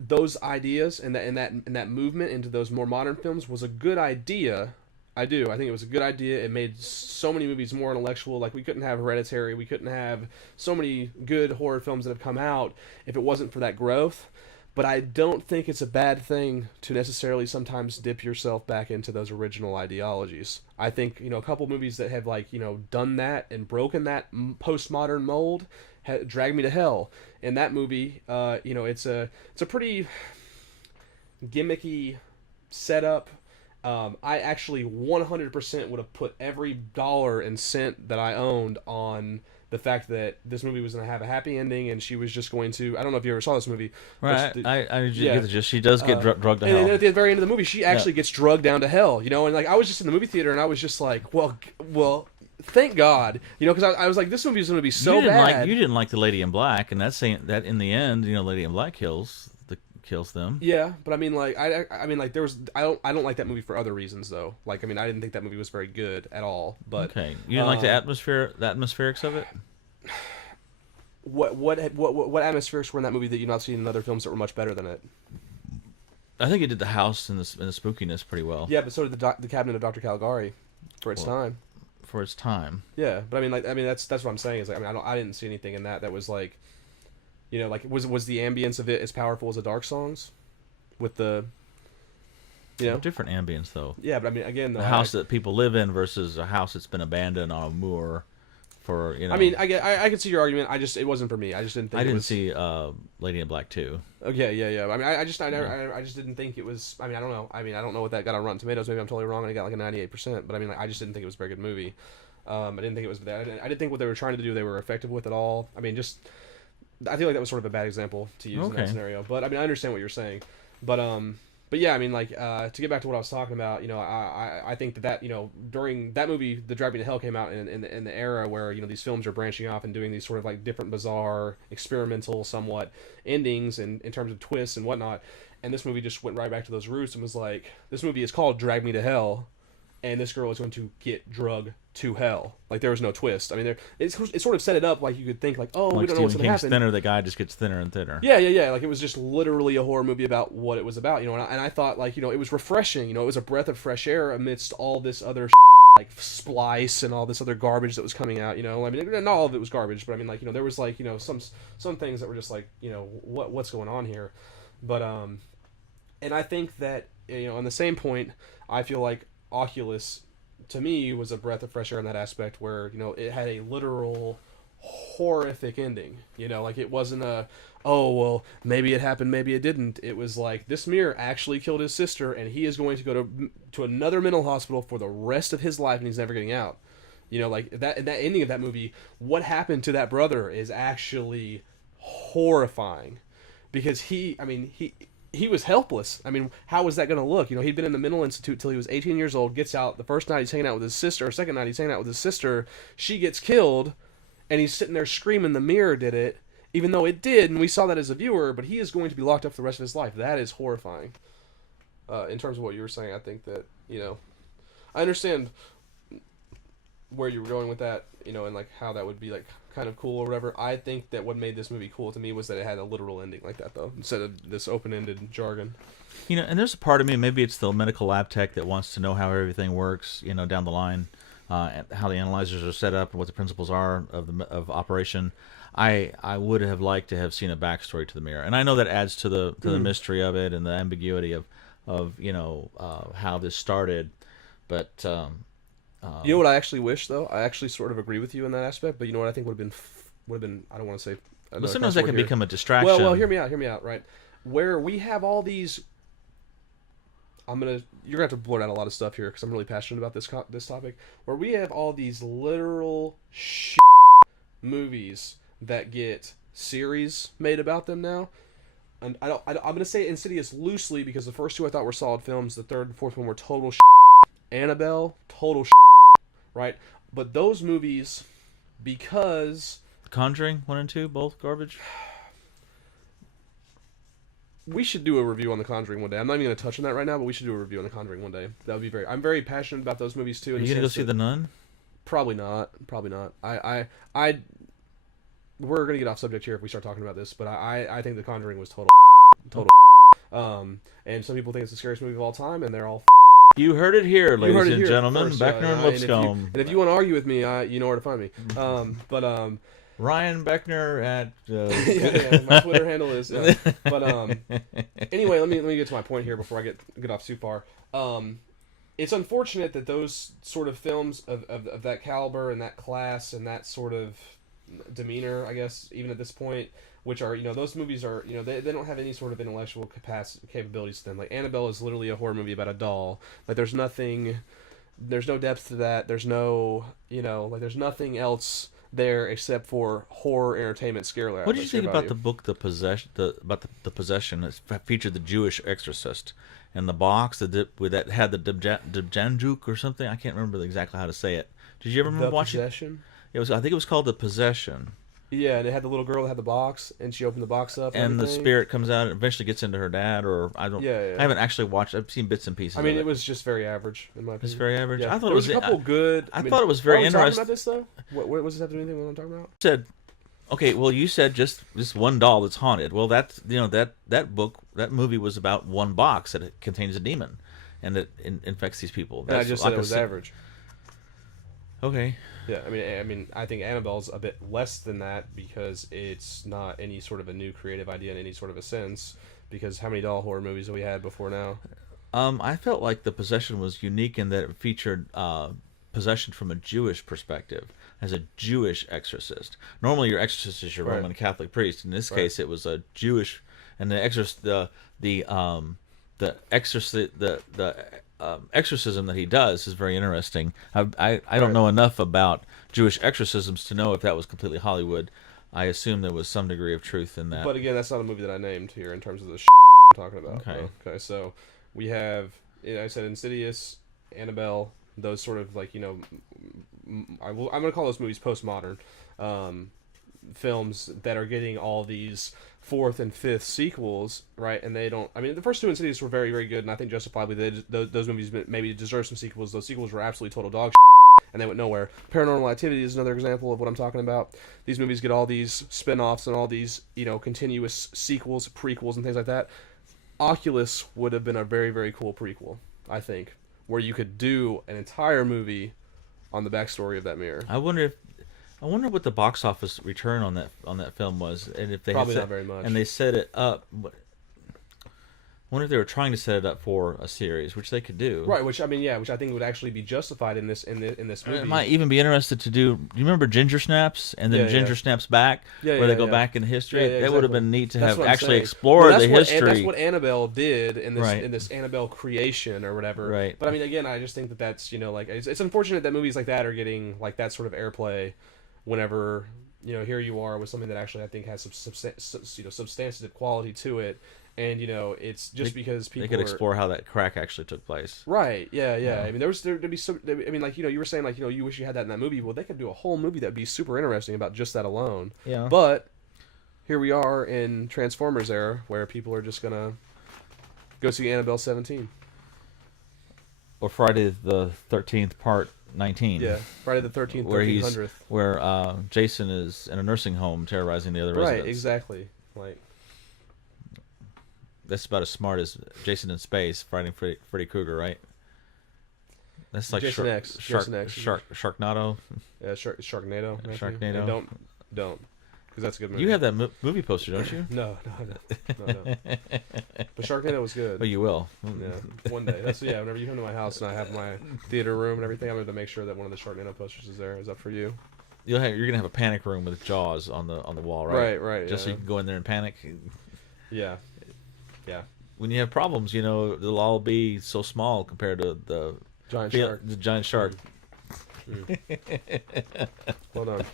those ideas and that movement into those more modern films was a good idea. I do. I think it was a good idea. It made so many movies more intellectual. Like, we couldn't have Hereditary. We couldn't have so many good horror films that have come out if it wasn't for that growth. But I don't think it's a bad thing to necessarily sometimes dip yourself back into those original ideologies. I think, a couple movies that have, done that and broken that postmodern mold, Drag Me to Hell. In that movie, it's a pretty gimmicky setup. I actually 100% would have put every dollar and cent that I owned on the fact that this movie was going to have a happy ending, and she was just going to... I don't know if you ever saw this movie. Right, I get the gist. She does get drugged to hell. And at the very end of the movie, she actually gets drugged down to hell, and I was just in the movie theater, and I was just like, well, thank God, because I was like, this movie is going to be so bad. You didn't like the Lady in Black, and that's saying that in the end, Lady in Black kills them. Yeah, but I mean, there was... I don't like that movie for other reasons, though. I didn't think that movie was very good at all. But okay, you didn't like the atmospherics of it. What atmospherics were in that movie that you've not seen in other films that were much better than it? I think it did the house and the spookiness pretty well. Yeah, but so did the Cabinet of Dr. Caligari for its time. For its time. Yeah, but that's what I'm saying is I didn't see anything in that was like, was the ambience of it as powerful as the Dark Songs, with the, different ambience though. Yeah, but again, the house that people live in versus a house that's been abandoned on a moor. For I can see your argument. It wasn't for me. I just didn't think. I didn't see Lady in Black 2. Okay, yeah. I just didn't think it was. I don't know. I don't know what that got on Rotten Tomatoes. Maybe I'm totally wrong, and it got like a 98%. But I just didn't think it was a very good movie. I didn't think it was that. I didn't think what they were trying to do they were effective with at all. I feel like that was sort of a bad example to use in that scenario. But I understand what you're saying. But yeah, to get back to what I was talking about, I think that during that movie, The Drag Me to Hell came out in the era where, these films are branching off and doing these sort of like different, bizarre, experimental, somewhat endings in terms of twists and whatnot. And this movie just went right back to those roots and was like, this movie is called Drag Me to Hell, and this girl is going to get drugged to hell. Like, there was no twist. It sort of set it up like you could think like, oh, we don't know what's going to happen. Thinner, the guy just gets thinner and thinner. Yeah. Like, it was just literally a horror movie about what it was about, and I thought, like, it was refreshing. It was a breath of fresh air amidst all this other like Splice and all this other garbage that was coming out. Not all of it was garbage, but there was like, some things that were just like, what's going on here. But and I think that, on the same point, I feel like Oculus, to me, was a breath of fresh air in that aspect where, it had a literal horrific ending. Like, it wasn't maybe it happened, maybe it didn't. It was like, this mirror actually killed his sister, and he is going to go to another mental hospital for the rest of his life, and he's never getting out. Like, that ending of that movie, what happened to that brother is actually horrifying. Because he was helpless. How was that going to look? He'd been in the mental institute till he was 18 years old, gets out. The first night he's hanging out with his sister, or second night he's hanging out with his sister. She gets killed, and he's sitting there screaming the mirror did it, even though it did, and we saw that as a viewer, but he is going to be locked up for the rest of his life. That is horrifying. In terms of what you were saying, I think that, I understand where you were going with that, and like how that would be like kind of cool or whatever. I think that what made this movie cool to me was that it had a literal ending like that, though, instead of this open-ended jargon. And there's a part of me, maybe it's the medical lab tech that wants to know how everything works, down the line. and how the analyzers are set up and what the principles are of operation. I would have liked to have seen a backstory to the mirror, and I know that adds to the mystery of it and the ambiguity of how this started. But you know what I actually wish, though? I actually sort of agree with you in that aspect. But you know what I think would have been I don't want to say. But sometimes that can here. become a distraction. Well, hear me out. Right, where we have all these. You're gonna have to blurt out a lot of stuff here because I'm really passionate about this topic. Where we have all these literal movies that get series made about them now, and I'm gonna say Insidious loosely because the first two I thought were solid films. The third and fourth one were total Annabelle, total right? But those movies, because Conjuring 1 and 2, both garbage. We should do a review on The Conjuring one day. I'm not even going to touch on that right now, but we should do a review on The Conjuring one day. That would be I'm very passionate about those movies too. Are you going to go see The Nun? Probably not. We're going to get off subject here if we start talking about this, but I think The Conjuring was total. And some people think it's the scariest movie of all time, and they're all. You heard it here, ladies and gentlemen. Beckner and Lipscomb. And if you want to argue with me, you know where to find me. Ryan Beckner at my Twitter handle is. But anyway, let me get to my point here before I get off too far. It's unfortunate that those sort of films of that caliber and that class and that sort of demeanor, I guess, even at this point, which are those movies are they don't have any sort of intellectual capabilities to them. Like Annabelle is literally a horror movie about a doll. Like there's no depth to that. There's no there's nothing else there except for horror entertainment scare. What did you think about the book The Possession that featured the Jewish exorcist and the box that had the Debjanjuk or something? I can't remember exactly how to say it. Did you ever remember watching Possession? I think it was called The Possession. Yeah, and it had the little girl that had the box, and she opened the box up, and the spirit comes out and eventually gets into her dad, or I don't. Yeah. I haven't actually watched. I've seen bits and pieces. I mean, of it was just very average in my opinion. It's very average. Yeah. I thought there was a couple good. I thought it was very interesting. Talking about this though? What does this have to do with anything? What I'm talking about? Said, okay, well, you said just this one doll that's haunted. Well, that's that movie was about one box that contains a demon, and it infects these people. And I just said it was average. Okay. Yeah, I think Annabelle's a bit less than that because it's not any sort of a new creative idea in any sort of a sense. Because how many doll horror movies have we had before now? I felt like The Possession was unique in that it featured possession from a Jewish perspective, as a Jewish exorcist. Normally, your exorcist is your Roman Catholic priest. In this case, it was a Jewish, and the exorcism that he does is very interesting. I don't know enough about Jewish exorcisms to know if that was completely Hollywood. I assume there was some degree of truth in that. But again, that's not a movie that I named here in terms of the I'm talking about. Okay, so we have, I said Insidious, Annabelle, those sort of like, I'm going to call those movies postmodern films that are getting all these fourth and fifth sequels, right? And they don't. I mean, the first two Insidious were very, very good, and I think justifiably those movies maybe deserve some sequels. Those sequels were absolutely total dog shit, and they went nowhere. Paranormal Activity is another example of what I'm talking about. These movies get all these spin-offs and all these continuous sequels, prequels, and things like that. Oculus would have been a very, very cool prequel, I think, where you could do an entire movie on the backstory of that mirror. I wonder what the box office return on that film was, and if they probably not very much. And they set it up. I wonder if they were trying to set it up for a series, which they could do. Right, which I think would actually be justified in this movie. I might even be interested to do. Do you remember Ginger Snaps and then Ginger Snaps Back, where they go back in history? Exactly. That would have been neat to have actually explored the history. That's what Annabelle did in this Annabelle creation or whatever. Right. But I mean, again, I just think that's it's unfortunate that movies like that are getting like that sort of airplay. Whenever here you are with something that actually I think has some substantive quality to it, and it's just because people they could explore how that crack actually took place. Right? Yeah. I mean, there'd be some. I mean, like you were saying, like you wish you had that in that movie. Well, they could do a whole movie that'd be super interesting about just that alone. Yeah. But here we are in Transformers era, where people are just gonna go see Annabelle 17 or Friday the 13th Part 19. Yeah, Friday the 13th, 1300th. Where Jason is in a nursing home terrorizing the other residents. Right, exactly. Like that's about as smart as Jason in Space fighting Freddy Krueger, right? That's like Jason X. Jason X. Sharknado. Yeah, Sharknado. Matthew. Sharknado. And don't, because that's a good movie. You have that movie poster, don't you? No. But Sharknado was good. Oh, you will. Yeah, one day. That's whenever you come to my house and I have my theater room and everything, I'm going to make sure that one of the Sharknado posters is there. Is that for you? You're gonna have a panic room with Jaws on the wall, right? Right. Just so you can go in there and panic. Yeah. When you have problems, they'll all be so small compared to the giant shark. The giant shark. Hold on.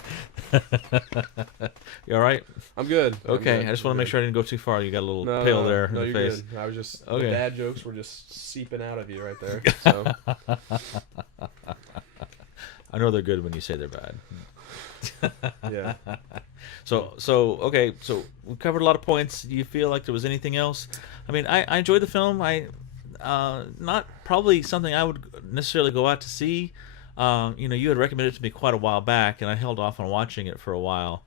You all right? I'm good. Okay, I just want to make sure I didn't go too far. You got a little pill there in the you're face. Good. I was just okay. The bad jokes were just seeping out of you right there. So. I know they're good when you say they're bad. Yeah. So okay. So we covered a lot of points. Do you feel like there was anything else? I mean, I enjoyed the film. Not probably something I would necessarily go out to see. You had recommended it to me quite a while back, and I held off on watching it for a while.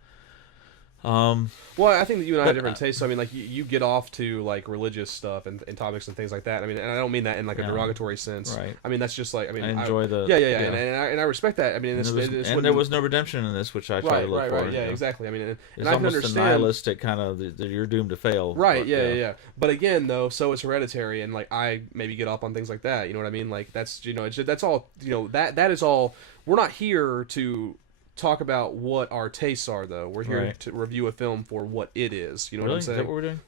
Well, I think that you and I have different tastes. So, I mean, like you get off to like religious stuff and topics and things like that. I mean, and I don't mean that in like a derogatory sense. Right. I mean, that's just like I enjoy the and I respect that. I mean, there was no redemption in this, which I try to look for. Right. Yeah, exactly. I mean, and it's I can almost understand. a nihilistic kind of that you're doomed to fail. Right. Yeah. But again, though, so it's Hereditary, and like I maybe get off on things like that. You know what I mean? Like that's that's all. That is all. We're not here to talk about what our tastes are, though. We're here to review a film for what it is. You know what I'm saying? Is that what we're doing?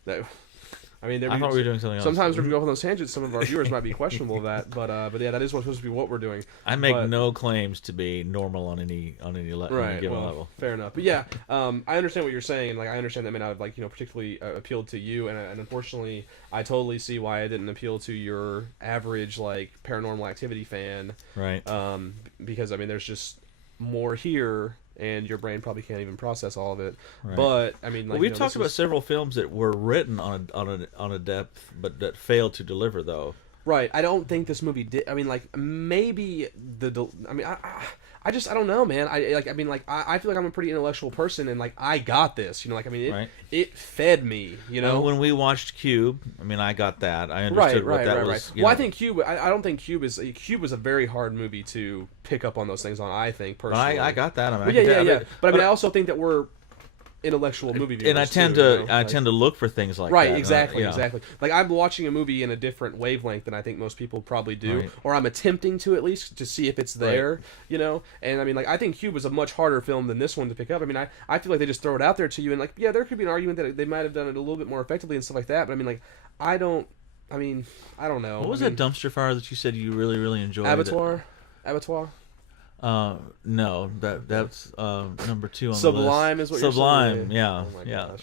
I thought we were doing something else. Sometimes when we go off on those tangents, some of our viewers might be questionable of that, but yeah, that is supposed to be what we're doing. I make no claims to be normal on any given level. Fair enough, but yeah, I understand what you're saying, and like I understand that may not have particularly appealed to you, and unfortunately, I totally see why it didn't appeal to your average like Paranormal Activity fan, right? Because I mean, there's just more here, and your brain probably can't even process all of it. Right. But I mean, like, we've talked about several films that were written on a depth, but that failed to deliver, though. Right. I don't think this movie did. I mean, like maybe I don't know, man. I feel like I'm a pretty intellectual person, and like I got this. It fed me. When we watched Cube, I mean, I got that. I understood what that was. Well, I think Cube. I don't think Cube was a very hard movie to pick up on those things on. I think personally, I got that. I mean, But I also think that we're intellectual movie viewers, and I tend to look for things like that. Right, exactly. Like I'm watching a movie in a different wavelength than I think most people probably do, or I'm attempting to at least to see if it's there, And I mean, like I think Cube was a much harder film than this one to pick up. I mean, I feel like they just throw it out there to you, and like there could be an argument that they might have done it a little bit more effectively and stuff like that. But I mean, like I don't know. What was that dumpster fire that you said you really, really enjoyed? Abattoir. No, that's number 2 on Sublime the list. Is what you're saying? Sublime, yeah, oh my gosh.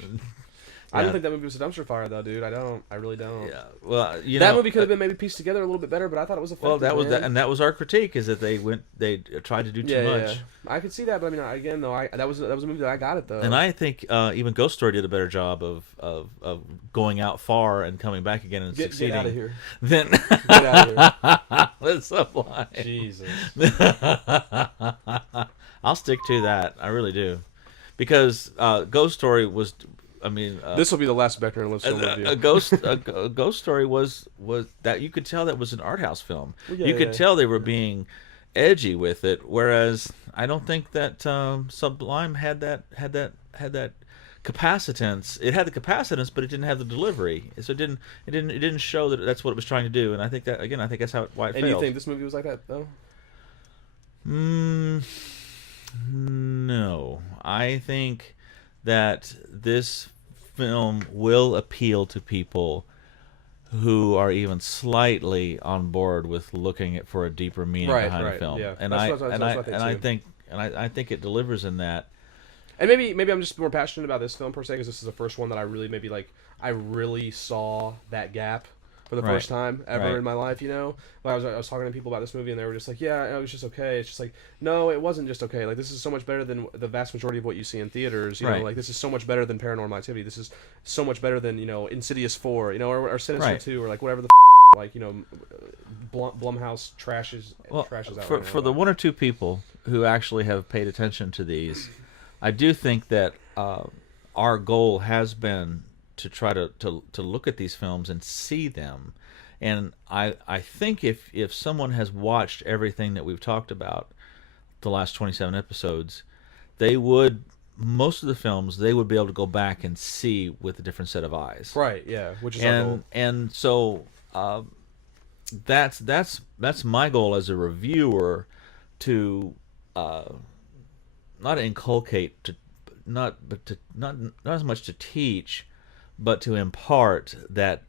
I don't think that movie was a dumpster fire, though, dude. I really don't. Yeah, well, that movie could have been maybe pieced together a little bit better, but I thought it was effective. Well, that was our critique, is that they tried to do too much. Yeah. I could see that, but I mean, again, though, that was a movie that I got it though. And I think even Ghost Story did a better job of going out far and coming back again and succeeding. Get out of here. Then get out of here. That's Sublime. Jesus. I'll stick to that. I really do, because Ghost Story was. I mean, this will be the last Beckner and Lipscomb review. A Ghost Story was that you could tell that was an art house film. You could tell they were being edgy with it, whereas I don't think that Sublime had that capacitance. It had the capacitance, but it didn't have the delivery. So it didn't show that that's what it was trying to do. And I think that's why it failed. And you think this movie was like that though? No, I think that this film will appeal to people who are even slightly on board with looking for a deeper meaning behind the film. Yeah. And I think it delivers in that. And maybe I'm just more passionate about this film per se because this is the first one that I really saw that gap for the first time ever in my life. I was talking to people about this movie and they were just like, yeah, it was just okay. It's just like, no, it wasn't just okay. Like, this is so much better than the vast majority of what you see in theaters. You know, like, this is so much better than Paranormal Activity. This is so much better than Insidious 4, or Sinister 2, or like whatever the Blumhouse trashes out. For the one or two people who actually have paid attention to these, I do think that our goal has been to try to look at these films and see them And I think if someone has watched everything that we've talked about, the last 27 episodes, most of the films they would be able to go back and see with a different set of eyes. Right. Yeah. Which is our goal. And so that's my goal as a reviewer, to not inculcate, not as much to teach, but to impart that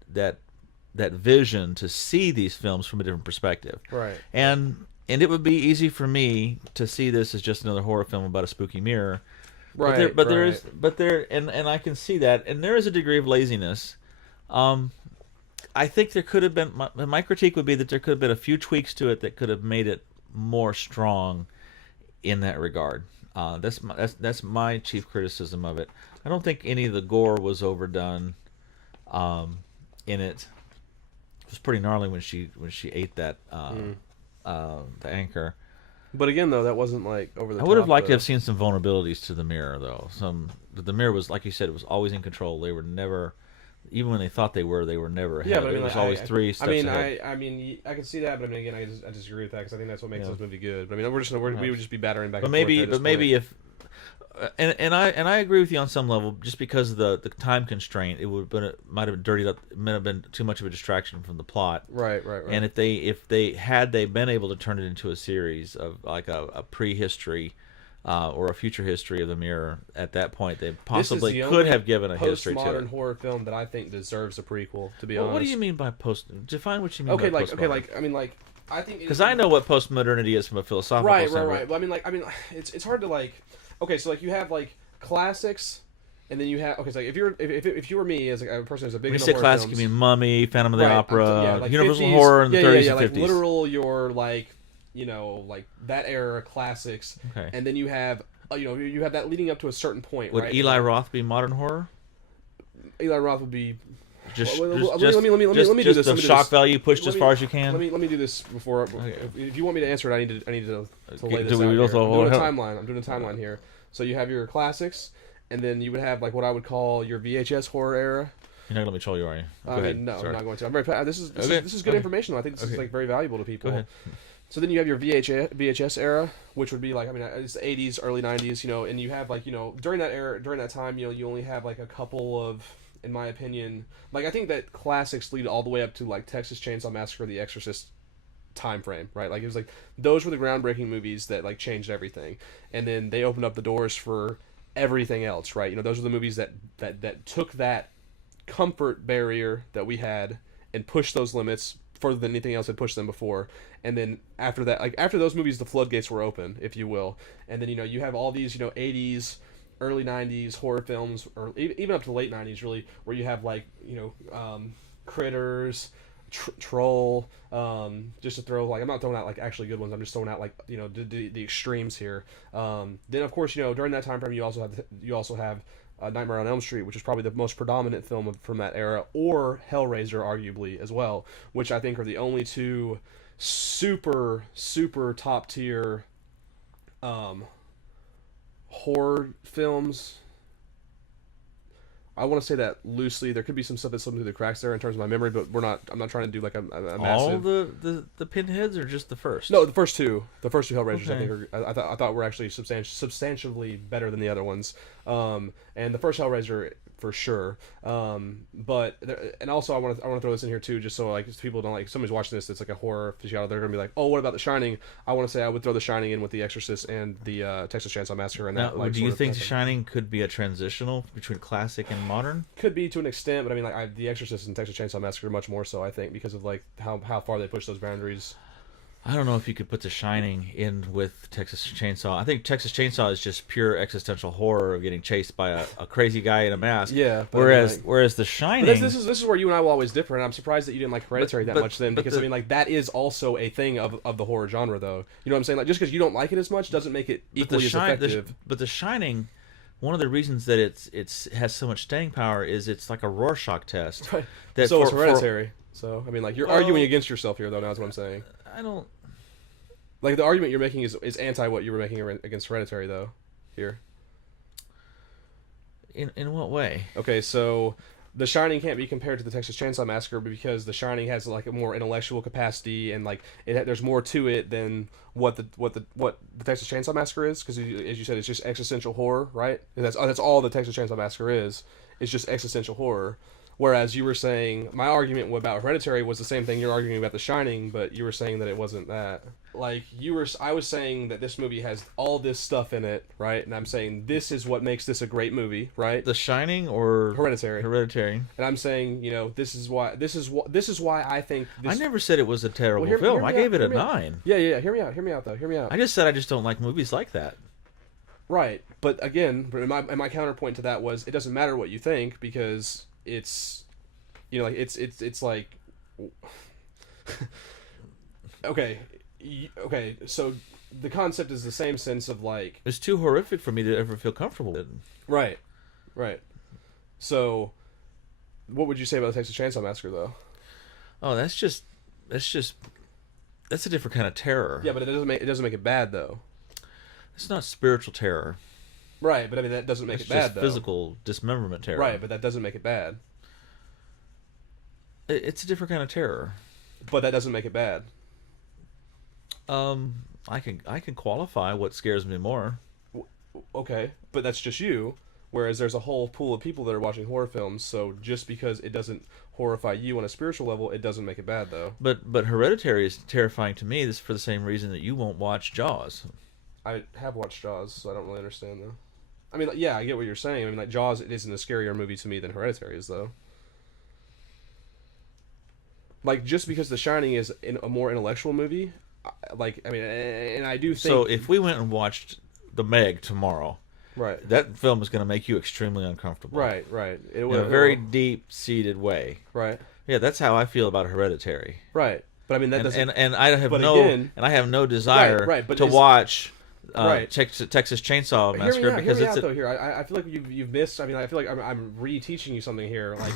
vision to see these films from a different perspective. Right. And it would be easy for me to see this as just another horror film about a spooky mirror. Right. And I can see that, and there is a degree of laziness. I think there could have been, my critique would be that there could have been a few tweaks to it that could have made it more strong in that regard. That's my chief criticism of it. I don't think any of the gore was overdone in it. It was pretty gnarly when she ate that the anchor. But again, though, that wasn't like over the top. I would have liked to have seen some vulnerabilities to the mirror, though. The mirror was, like you said, it was always in control. They were never, even when they thought they were never ahead. Yeah, but I mean, it was always three steps ahead. I can see that, but I mean, again, I disagree with that because I think that's what makes this movie good. But I mean, we would just be battering back. But maybe if, and I agree with you on some level, just because of the time constraint, it might have been dirtied up. It might have been too much of a distraction from the plot. Right. And if they had been able to turn it into a series of like a prehistory or a future history of the mirror, at that point they possibly could have given a history to it. Postmodern horror film that I think deserves a prequel. To be honest. What do you mean by post? Define what you mean. Okay, by postmodern. I think because I know what postmodernity is from a philosophical standpoint. Right. Well, I mean, it's hard to like. Okay, so like you have like classics, and then you have so like if you were me as a person who's a big when you into say horror classic, films, you mean Mummy, Phantom of the Opera, like Universal 50s, horror in the 30s and 50s. Like literal your like like that era classics, Okay. and then you have you have that leading up to a certain point. Would right? Eli Roth be modern horror? Eli Roth would be. Just let me do this. The shock value pushed as far as you can. Let me do this before. Okay. If you want me to answer it, I need to lay this do out we here. also I'm doing a timeline here. So you have your classics, and then you would have like what I would call your VHS horror era. You're not gonna let me troll you, are you? Go ahead. No, Sorry. I'm not going to. I'm very. This is good information. I think this is like very valuable to people. Go ahead. So then you have your VHS era, which would be like it's the 80s, early 90s, and you have like during that time, you only have like a couple of, in my opinion, like I think that classics lead all the way up to like Texas Chainsaw Massacre, The Exorcist time frame, right? Like it was like those were the groundbreaking movies that like changed everything, and then they opened up the doors for everything else, right? Those are the movies that took that comfort barrier that we had and pushed those limits further than anything else had pushed them before. And then after that, like after those movies, the floodgates were open, if you will. And then you have all these 80s, early 90s horror films, or even up to the late 90s, really, where you have like Critters, Troll, just to throw like I'm not throwing out like actually good ones. I'm just throwing out like the extremes here. Then of course during that time frame you also have Nightmare on Elm Street, which is probably the most predominant film from that era, or Hellraiser arguably as well, which I think are the only two super top tier horror films. I want to say that loosely. There could be some stuff that's slipping through the cracks there in terms of my memory, but I'm not trying to do like a massive. All the pinheads, or just the first? No, the first two Hellraisers. Okay. I think I thought were actually substantially better than the other ones. And the first Hellraiser for sure. But and also I want to throw this in here too, just so like people don't like somebody's watching this that's like a horror aficionado. They're gonna be like, oh, what about The Shining? I want to say I would throw The Shining in with The Exorcist and the Texas Chainsaw Massacre. And now, that like. Do you think The Shining could be a transitional between classic and modern? Could be to an extent, but I mean like The Exorcist and Texas Chainsaw Massacre much more so, I think, because of like how far they push those boundaries. I don't know if you could put The Shining in with Texas Chainsaw. I think Texas Chainsaw is just pure existential horror of getting chased by a crazy guy in a mask. Yeah. Whereas The Shining. But this is where you and I will always differ, and I'm surprised that you didn't like Hereditary that much then, because I mean like that is also a thing of the horror genre, though. You know what I'm saying? Like just because you don't like it as much doesn't make it equally as effective. But The Shining, one of the reasons that it has so much staying power is it's like a Rorschach test. Right. That so it's Hereditary. So I mean like you're arguing against yourself here, though. Now is what I'm saying. I don't. Like the argument you're making is anti what you were making against Hereditary, though. Here. In what way? Okay, so The Shining can't be compared to the Texas Chainsaw Massacre because The Shining has like a more intellectual capacity and like there's more to it than what the Texas Chainsaw Massacre is, because as you said, it's just existential horror, right? And that's all the Texas Chainsaw Massacre is. It's just existential horror. Whereas you were saying, my argument about Hereditary was the same thing you're arguing about The Shining, but you were saying that it wasn't that. Like, I was saying that this movie has all this stuff in it, right? And I'm saying this is what makes this a great movie, right? The Shining or Hereditary. Hereditary. And I'm saying, this is why I think this... I never said it was a terrible film. I gave it a 9. Yeah, hear me out though. I just said I just don't like movies like that. Right. But again, my counterpoint to that was, it doesn't matter what you think, because it's like okay, so the concept is the same sense of like, it's too horrific for me to ever feel comfortable with. Right. So what would you say about the Texas Chainsaw Massacre though? Oh, that's a different kind of terror. Yeah, but it doesn't make it bad though. It's not spiritual terror. Right, but I mean that doesn't make it bad though. Physical dismemberment terror. Right, but that doesn't make it bad. It's a different kind of terror. But that doesn't make it bad. I can qualify what scares me more. Okay, but that's just you. Whereas there's a whole pool of people that are watching horror films, so just because it doesn't horrify you on a spiritual level, it doesn't make it bad though. But Hereditary is terrifying to me. This is for the same reason that you won't watch Jaws. I have watched Jaws, so I don't really understand though. I mean, yeah, I get what you're saying. I mean, like, Jaws, it isn't a scarier movie to me than Hereditary is, though. Like, just because The Shining is a more intellectual movie, and I do think... So, if we went and watched The Meg tomorrow, right, that film is going to make you extremely uncomfortable. Right. In a very deep-seated way. Right. Yeah, that's how I feel about Hereditary. Right. But, I mean, that doesn't... And I have no desire to watch... Texas Chainsaw Massacre, because it's though. Here, I feel like you've missed. I mean, I feel like I'm reteaching you something here. Like,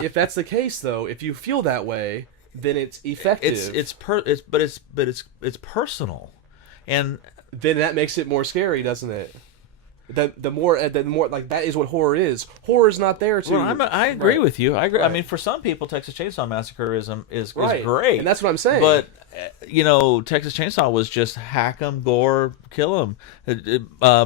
if that's the case, though, if you feel that way, then it's effective. It's personal, and then that makes it more scary, doesn't it? The more like, that is what horror is. Horror is not there to... Well, I agree with you. I agree. Right. I mean, for some people, Texas Chainsaw Massacre is right. great, and that's what I'm saying. But Texas Chainsaw was just hack 'em, gore, kill 'em.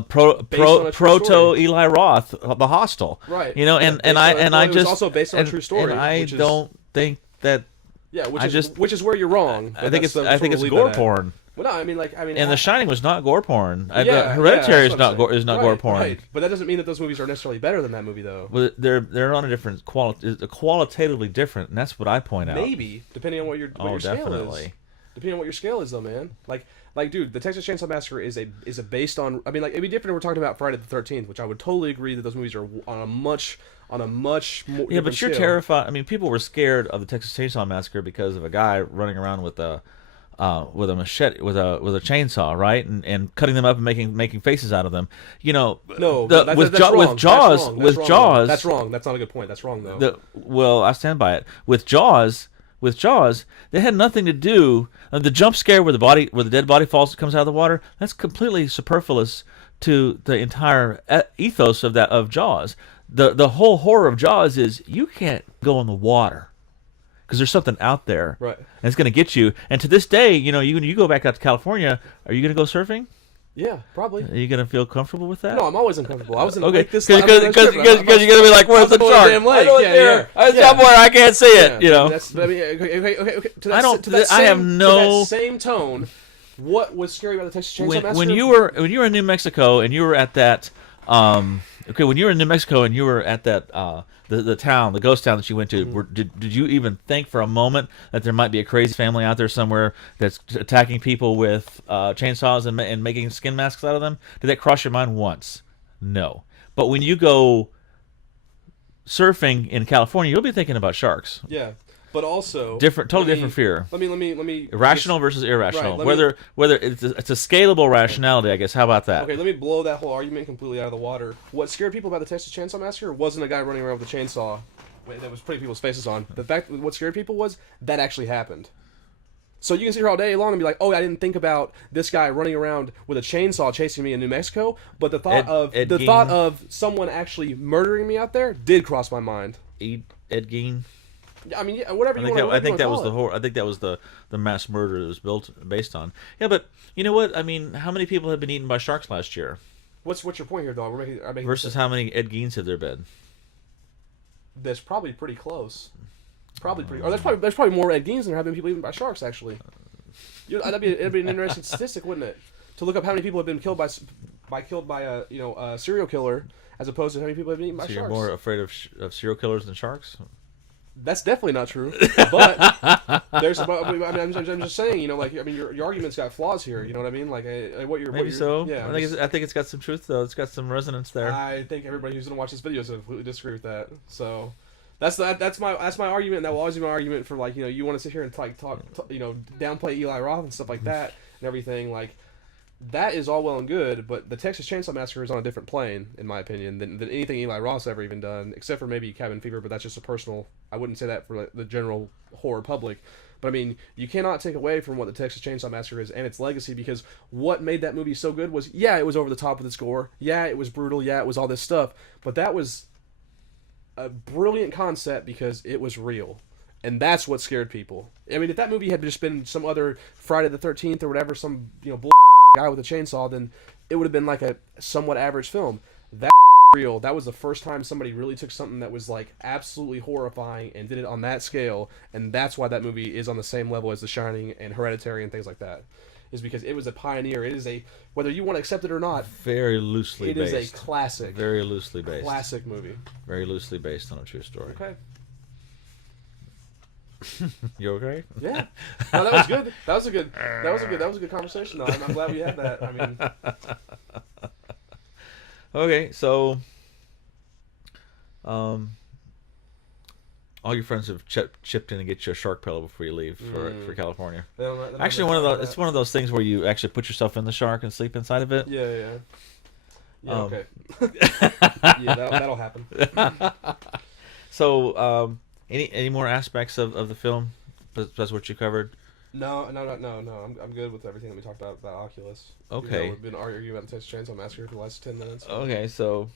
Proto Eli Roth, The Hostel. Right. It was also based on a true story. And I don't think that. Yeah, which is where you're wrong. I think it's gore porn. Well, no, And The Shining was not gore porn. Yeah, Hereditary is not gore porn. Right. But that doesn't mean that those movies are necessarily better than that movie, though. Well, they're on a different qualitatively different, and that's what I point out. Maybe, depending on what your scale definitely. is. Depending on what your scale is, though, man. Like, dude, the Texas Chainsaw Massacre is a based on... I mean, like, it'd be different if we're talking about Friday the 13th, which I would totally agree that those movies are on a much more... Yeah, but you're terrified. I mean, people were scared of the Texas Chainsaw Massacre because of a guy running around with a machete, with a chainsaw, right, and cutting them up and making faces out of them. With Jaws, that's wrong. That's not a good point. That's wrong though. Well, I stand by it. With Jaws, they had nothing to do. The jump scare where the dead body comes out of the water, that's completely superfluous to the entire ethos of Jaws. The whole horror of Jaws is you can't go in the water because there's something out there, right? And it's going to get you. And to this day, you go back out to California, are you going to go surfing? Yeah, probably. Are you going to feel comfortable with that? No, I'm always uncomfortable. I was in the lake lake this because you're going to be like, where's the shark? Damn lake. It's somewhere I can't see it. Okay. To that same tone. What was scary about the Texas Chainsaw Massacre? When you were in New Mexico and you were at that when you were in New Mexico and you were at that the ghost town that you went to, did you even think for a moment that there might be a crazy family out there somewhere that's attacking people with chainsaws and making skin masks out of them? Did that cross your mind once? No. But when you go surfing in California, you'll be thinking about sharks. Yeah. But also totally different fear. Let me irrational versus irrational. Right, whether it's a scalable rationality, I guess. How about that? Okay, let me blow that whole argument completely out of the water. What scared people about the Texas Chainsaw Massacre wasn't a guy running around with a chainsaw that was putting people's faces on. The fact what scared people was that actually happened. So you can sit here all day long and be like, oh, I didn't think about this guy running around with a chainsaw chasing me in New Mexico, but the thought thought of someone actually murdering me out there did cross my mind. Ed Gein. I mean, yeah, whatever you want to I think that was the horror. I think that was the mass murder that was based on. Yeah, but you know what? I mean, how many people have been eaten by sharks last year? What's your point here, dog? I'm making versus how many Ed Geins have there been? That's probably pretty close. Probably pretty. Or there's probably more Ed Geins than there have been people eaten by sharks. Actually, it'd be an interesting statistic, wouldn't it? To look up how many people have been killed by a serial killer, as opposed to how many people have been eaten by sharks. You're more afraid of serial killers than sharks? That's definitely not true. But there's. I mean, I'm just saying. Your argument's got flaws here. You know what I mean? Like Maybe so. Yeah. I think it's got some truth though. It's got some resonance there. I think everybody who's gonna watch this video is gonna completely disagree with that. So. That's my argument. That will always be my argument for you want to sit here and talk downplay Eli Roth and stuff like that and everything like that is all well and good, but the Texas Chainsaw Massacre is on a different plane in my opinion than anything Eli Roth's ever even done, except for maybe Cabin Fever, but that's just a personal. I wouldn't say that for the general horror public. But I mean, you cannot take away from what the Texas Chainsaw Massacre is and its legacy, because what made that movie so good was it was over the top with its gore, it was brutal, it was all this stuff, but that was a brilliant concept because it was real, and that's what scared people. I mean, if that movie had just been some other Friday the 13th or whatever, some bull guy with a chainsaw, then it would have been like a somewhat average film. That real. That was the first time somebody really took something that was like absolutely horrifying and did it on that scale, and that's why that movie is on the same level as The Shining and Hereditary and things like that. Is because it was a pioneer. It is whether you want to accept it or not, very loosely based. It is a classic. Very loosely based. Classic movie. Very loosely based on a true story. Okay. You okay? Yeah. No, that was good. That was a good conversation though. I'm glad we had that. I mean. Okay, so all your friends have chipped in and get you a shark pillow before you leave for California. Actually, it's one of those things where you actually put yourself in the shark and sleep inside of it. Yeah. Okay. Yeah, that'll happen. So, any more aspects of the film besides what you covered? No. I'm good with everything that we talked about Oculus. Okay. We've been arguing about the Texas Chainsaw Massacre for the last 10 minutes. Okay, so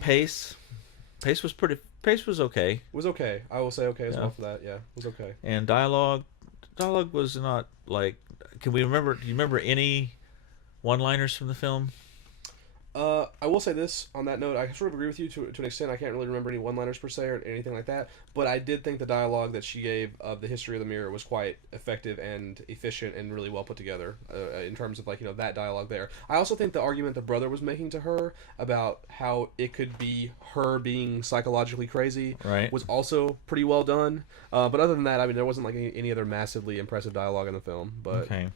pace was okay. It was okay. I will say okay as well for that. Yeah, it was okay. And dialogue was not like. Do you remember any one-liners from the film? I will say this on that note. I sort of agree with you to an extent. I can't really remember any one-liners per se or anything like that. But I did think the dialogue that she gave of the history of the mirror was quite effective and efficient and really well put together in terms of that dialogue there. I also think the argument the brother was making to her about how it could be her being psychologically crazy was also pretty well done. But other than that, I mean, there wasn't any other massively impressive dialogue in the film. But okay.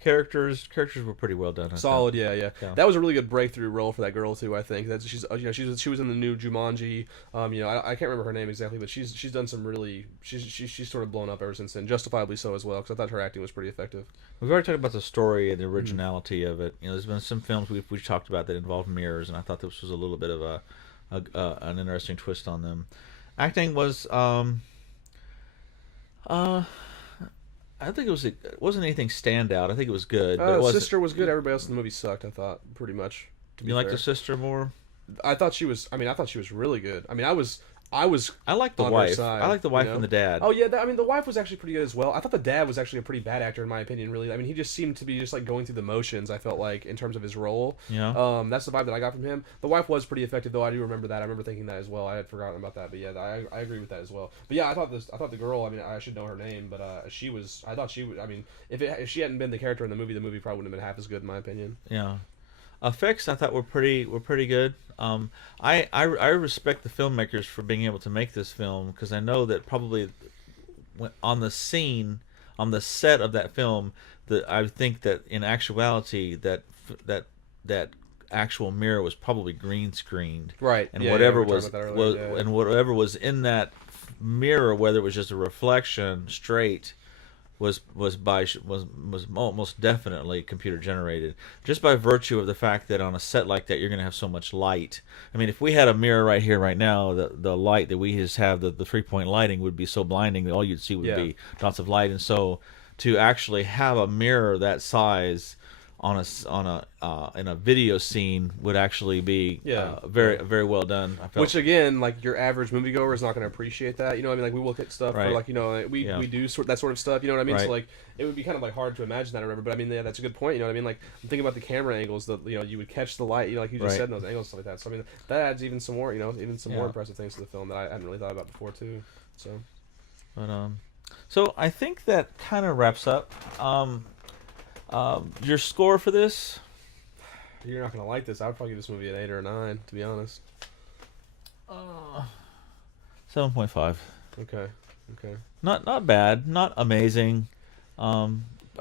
Characters were pretty well done. Solid, yeah. That was a really good breakthrough role for that girl too. I think that she was in the new Jumanji. I can't remember her name exactly, but she's done some really she's sort of blown up ever since then, justifiably so as well. Because I thought her acting was pretty effective. We've already talked about the story and the originality of it. There's been some films we've talked about that involve mirrors, and I thought this was a little bit of an interesting twist on them. Acting was I think it wasn't anything standout. I think it was good. But the sister was good. Everybody else in the movie sucked, I thought, pretty much. You like the sister more? I thought she was really good. I mean, I like the wife. I like the wife and the dad. Oh yeah, the wife was actually pretty good as well. I thought the dad was actually a pretty bad actor in my opinion. Really, I mean, he just seemed to be just like going through the motions. I felt like in terms of his role. Yeah. That's the vibe that I got from him. The wife was pretty effective though. I do remember that. I remember thinking that as well. I had forgotten about that, but yeah, I agree with that as well. But yeah, I thought the girl. I mean, I should know her name, but she was. I thought she would. I mean, if she hadn't been the character in the movie probably wouldn't have been half as good in my opinion. Yeah. Effects I thought were pretty good. I respect the filmmakers for being able to make this film, because I know that probably on the set of that film, that I think that in actuality that actual mirror was probably green screened. Right. And whatever was in that mirror, whether it was just a reflection straight was almost definitely computer generated, just by virtue of the fact that on a set like that you're going to have so much light. I mean, if we had a mirror right here right now, the light that we just have, the 3-point lighting, would be so blinding that all you'd see would be dots of light. And so to actually have a mirror that size in a video scene would actually be very well done. I felt. Which again, like your average moviegoer is not going to appreciate that. You know what I mean? Like we look at stuff for like, you know, we do that sort of stuff. You know what I mean? Right. So like it would be kind of like hard to imagine that or whatever. But I mean, yeah, that's a good point. You know what I mean? Like I'm thinking about the camera angles that, you know, you would catch the light. You know, like you just said in those angles and stuff like that. So I mean, that adds even some more. You know, even some more impressive things to the film that I hadn't really thought about before too. So. But so I think that kind of wraps up. Your score for this? You're not gonna like this. I would probably give this movie an 8 or a 9, to be honest. 7.5. Okay. Not bad. Not amazing. I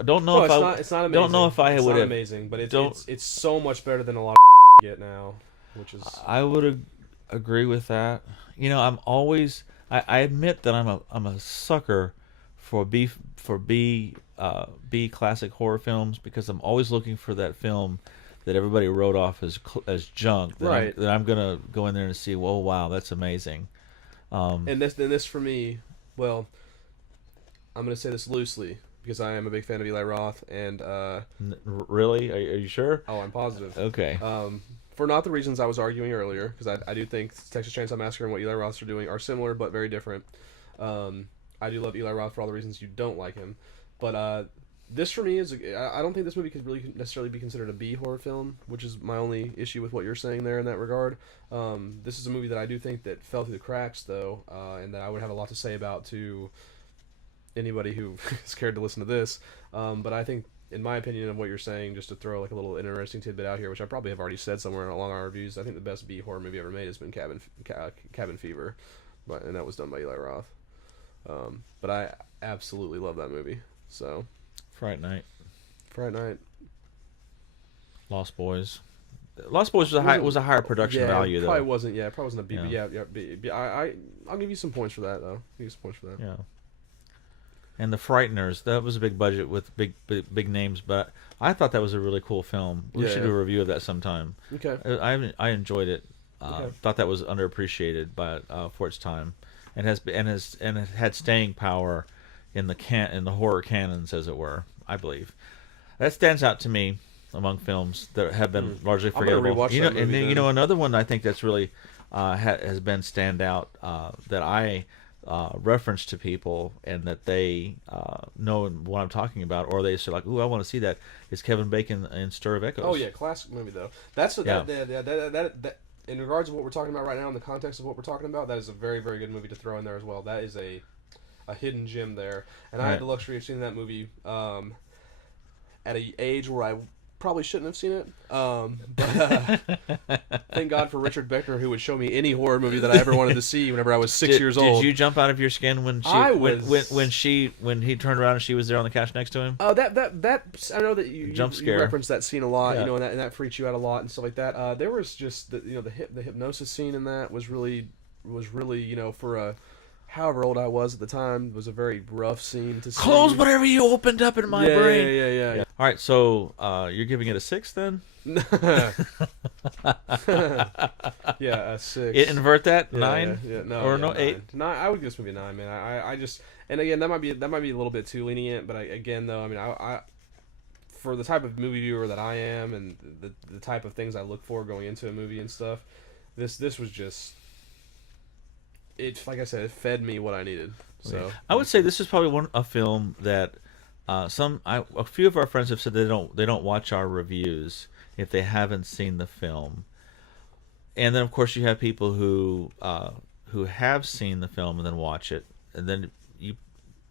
don't know if it's not amazing. Don't know if I would have. Amazing, but it's so much better than a lot of get now, which is. I would agree with that. You know, I'm always. I admit that I'm a sucker for B classic horror films, because I'm always looking for that film that everybody wrote off as junk. That I'm gonna go in there and see. Whoa, wow, that's amazing. And this for me, well, I'm gonna say this loosely because I am a big fan of Eli Roth, and really, are you sure? Oh, I'm positive. Okay. For not the reasons I was arguing earlier, because I do think Texas Chainsaw Massacre and what Eli Roths are doing are similar but very different. I do love Eli Roth for all the reasons you don't like him, but this for me is I don't think this movie could really necessarily be considered a B horror film, which is my only issue with what you're saying there in that regard. This is a movie that I do think that fell through the cracks though, and that I would have a lot to say about to anybody who is scared to listen to this. But I think, in my opinion of what you're saying, just to throw like a little interesting tidbit out here, which I probably have already said somewhere along our reviews, I think the best B horror movie ever made has been Cabin Fever, and that was done by Eli Roth. But I absolutely love that movie. So, Fright Night, Lost Boys. Lost Boys was a higher production value though. Probably wasn't a B. Yeah. B. I'll give you some points for that though. Yeah. And The Frighteners, that was a big budget with big names, but I thought that was a really cool film. We should do a review of that sometime. Okay. I enjoyed it. Thought that was underappreciated for its time, and it had staying power in the horror canons, as it were. I believe that stands out to me among films that have been largely forgettable. You know, another one I think that's really has been standout that I reference to people, and that they know what I'm talking about, or they say like, "Ooh, I want to see that." Is Kevin Bacon in Stir of Echoes? Oh yeah, classic movie though. That in regards to what we're talking about right now, in the context of what we're talking about, that is a very, very good movie to throw in there as well. That is a hidden gem there, and I had the luxury of seeing that movie at an age where I probably shouldn't have seen it, but thank God for Richard Beckner, who would show me any horror movie that I ever wanted to see whenever I was 6 years old. Did you jump out of your skin when he turned around and she was there on the couch next to him? Oh, that I know that you referenced that scene a lot, yeah. You know, and that freaked you out a lot and stuff like that. There was just the hypnosis scene in that was really, you know, for however old I was at the time, was a very rough scene to see. Close whatever you opened up in my brain. Yeah. All right, so you're giving it a 6 then? Yeah, a 6. Invert that 9? Yeah, no, or no 8? 9. I would give this movie a 9, man. I just, and again, that might be a little bit too lenient, but again though, I mean, I for the type of movie viewer that I am, and the type of things I look for going into a movie and stuff, this was just. It, like I said, it fed me what I needed. So I would say this is probably a film that a few of our friends have said they don't watch our reviews if they haven't seen the film, and then of course you have people who have seen the film and then watch it, and then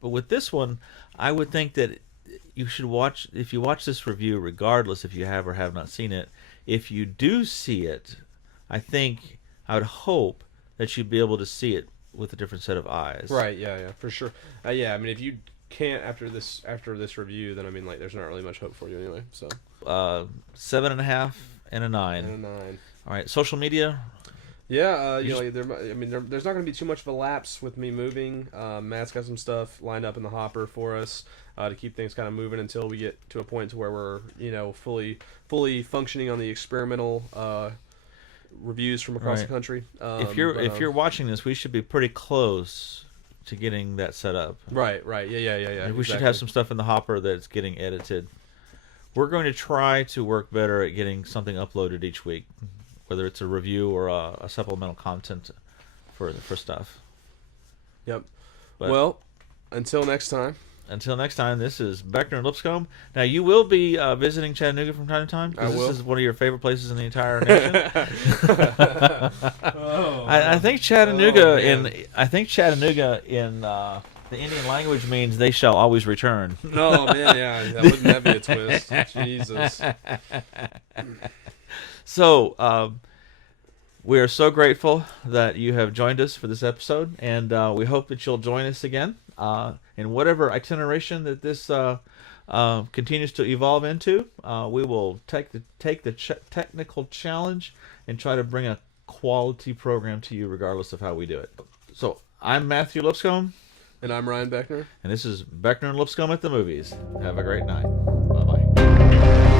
but with this one, I would think that you should watch, if you watch this review, regardless if you have or have not seen it. If you do see it, I would hope that you'd be able to see it with a different set of eyes. Right, yeah, for sure. Yeah, I mean, if you can't after this review, then I mean, like, there's not really much hope for you anyway. So 7.5 and a 9. And a 9. All right, social media. Yeah, there's not going to be too much of a lapse with me moving. Matt's got some stuff lined up in the hopper for us to keep things kind of moving until we get to a point to where we're, fully functioning on the experimental reviews from across the country. If you're watching this, we should be pretty close to getting that set up. Right. Yeah. We should have some stuff in the hopper that's getting edited. We're going to try to work better at getting something uploaded each week, whether it's a review or a supplemental content for stuff. Yep. But well, until next time. This is Beckner and Lipscomb. Now, you will be visiting Chattanooga from time to time? I will. This is one of your favorite places in the entire nation. I think Chattanooga in the Indian language means they shall always return. Oh, man, yeah. Wouldn't that be a twist? Jesus. So, we are so grateful that you have joined us for this episode, and we hope that you'll join us again in whatever itineration that this continues to evolve into. We will take the technical challenge and try to bring a quality program to you regardless of how we do it. So, I'm Matthew Lipscomb. And I'm Ryan Beckner. And this is Beckner and Lipscomb at the Movies. Have a great night. Bye-bye.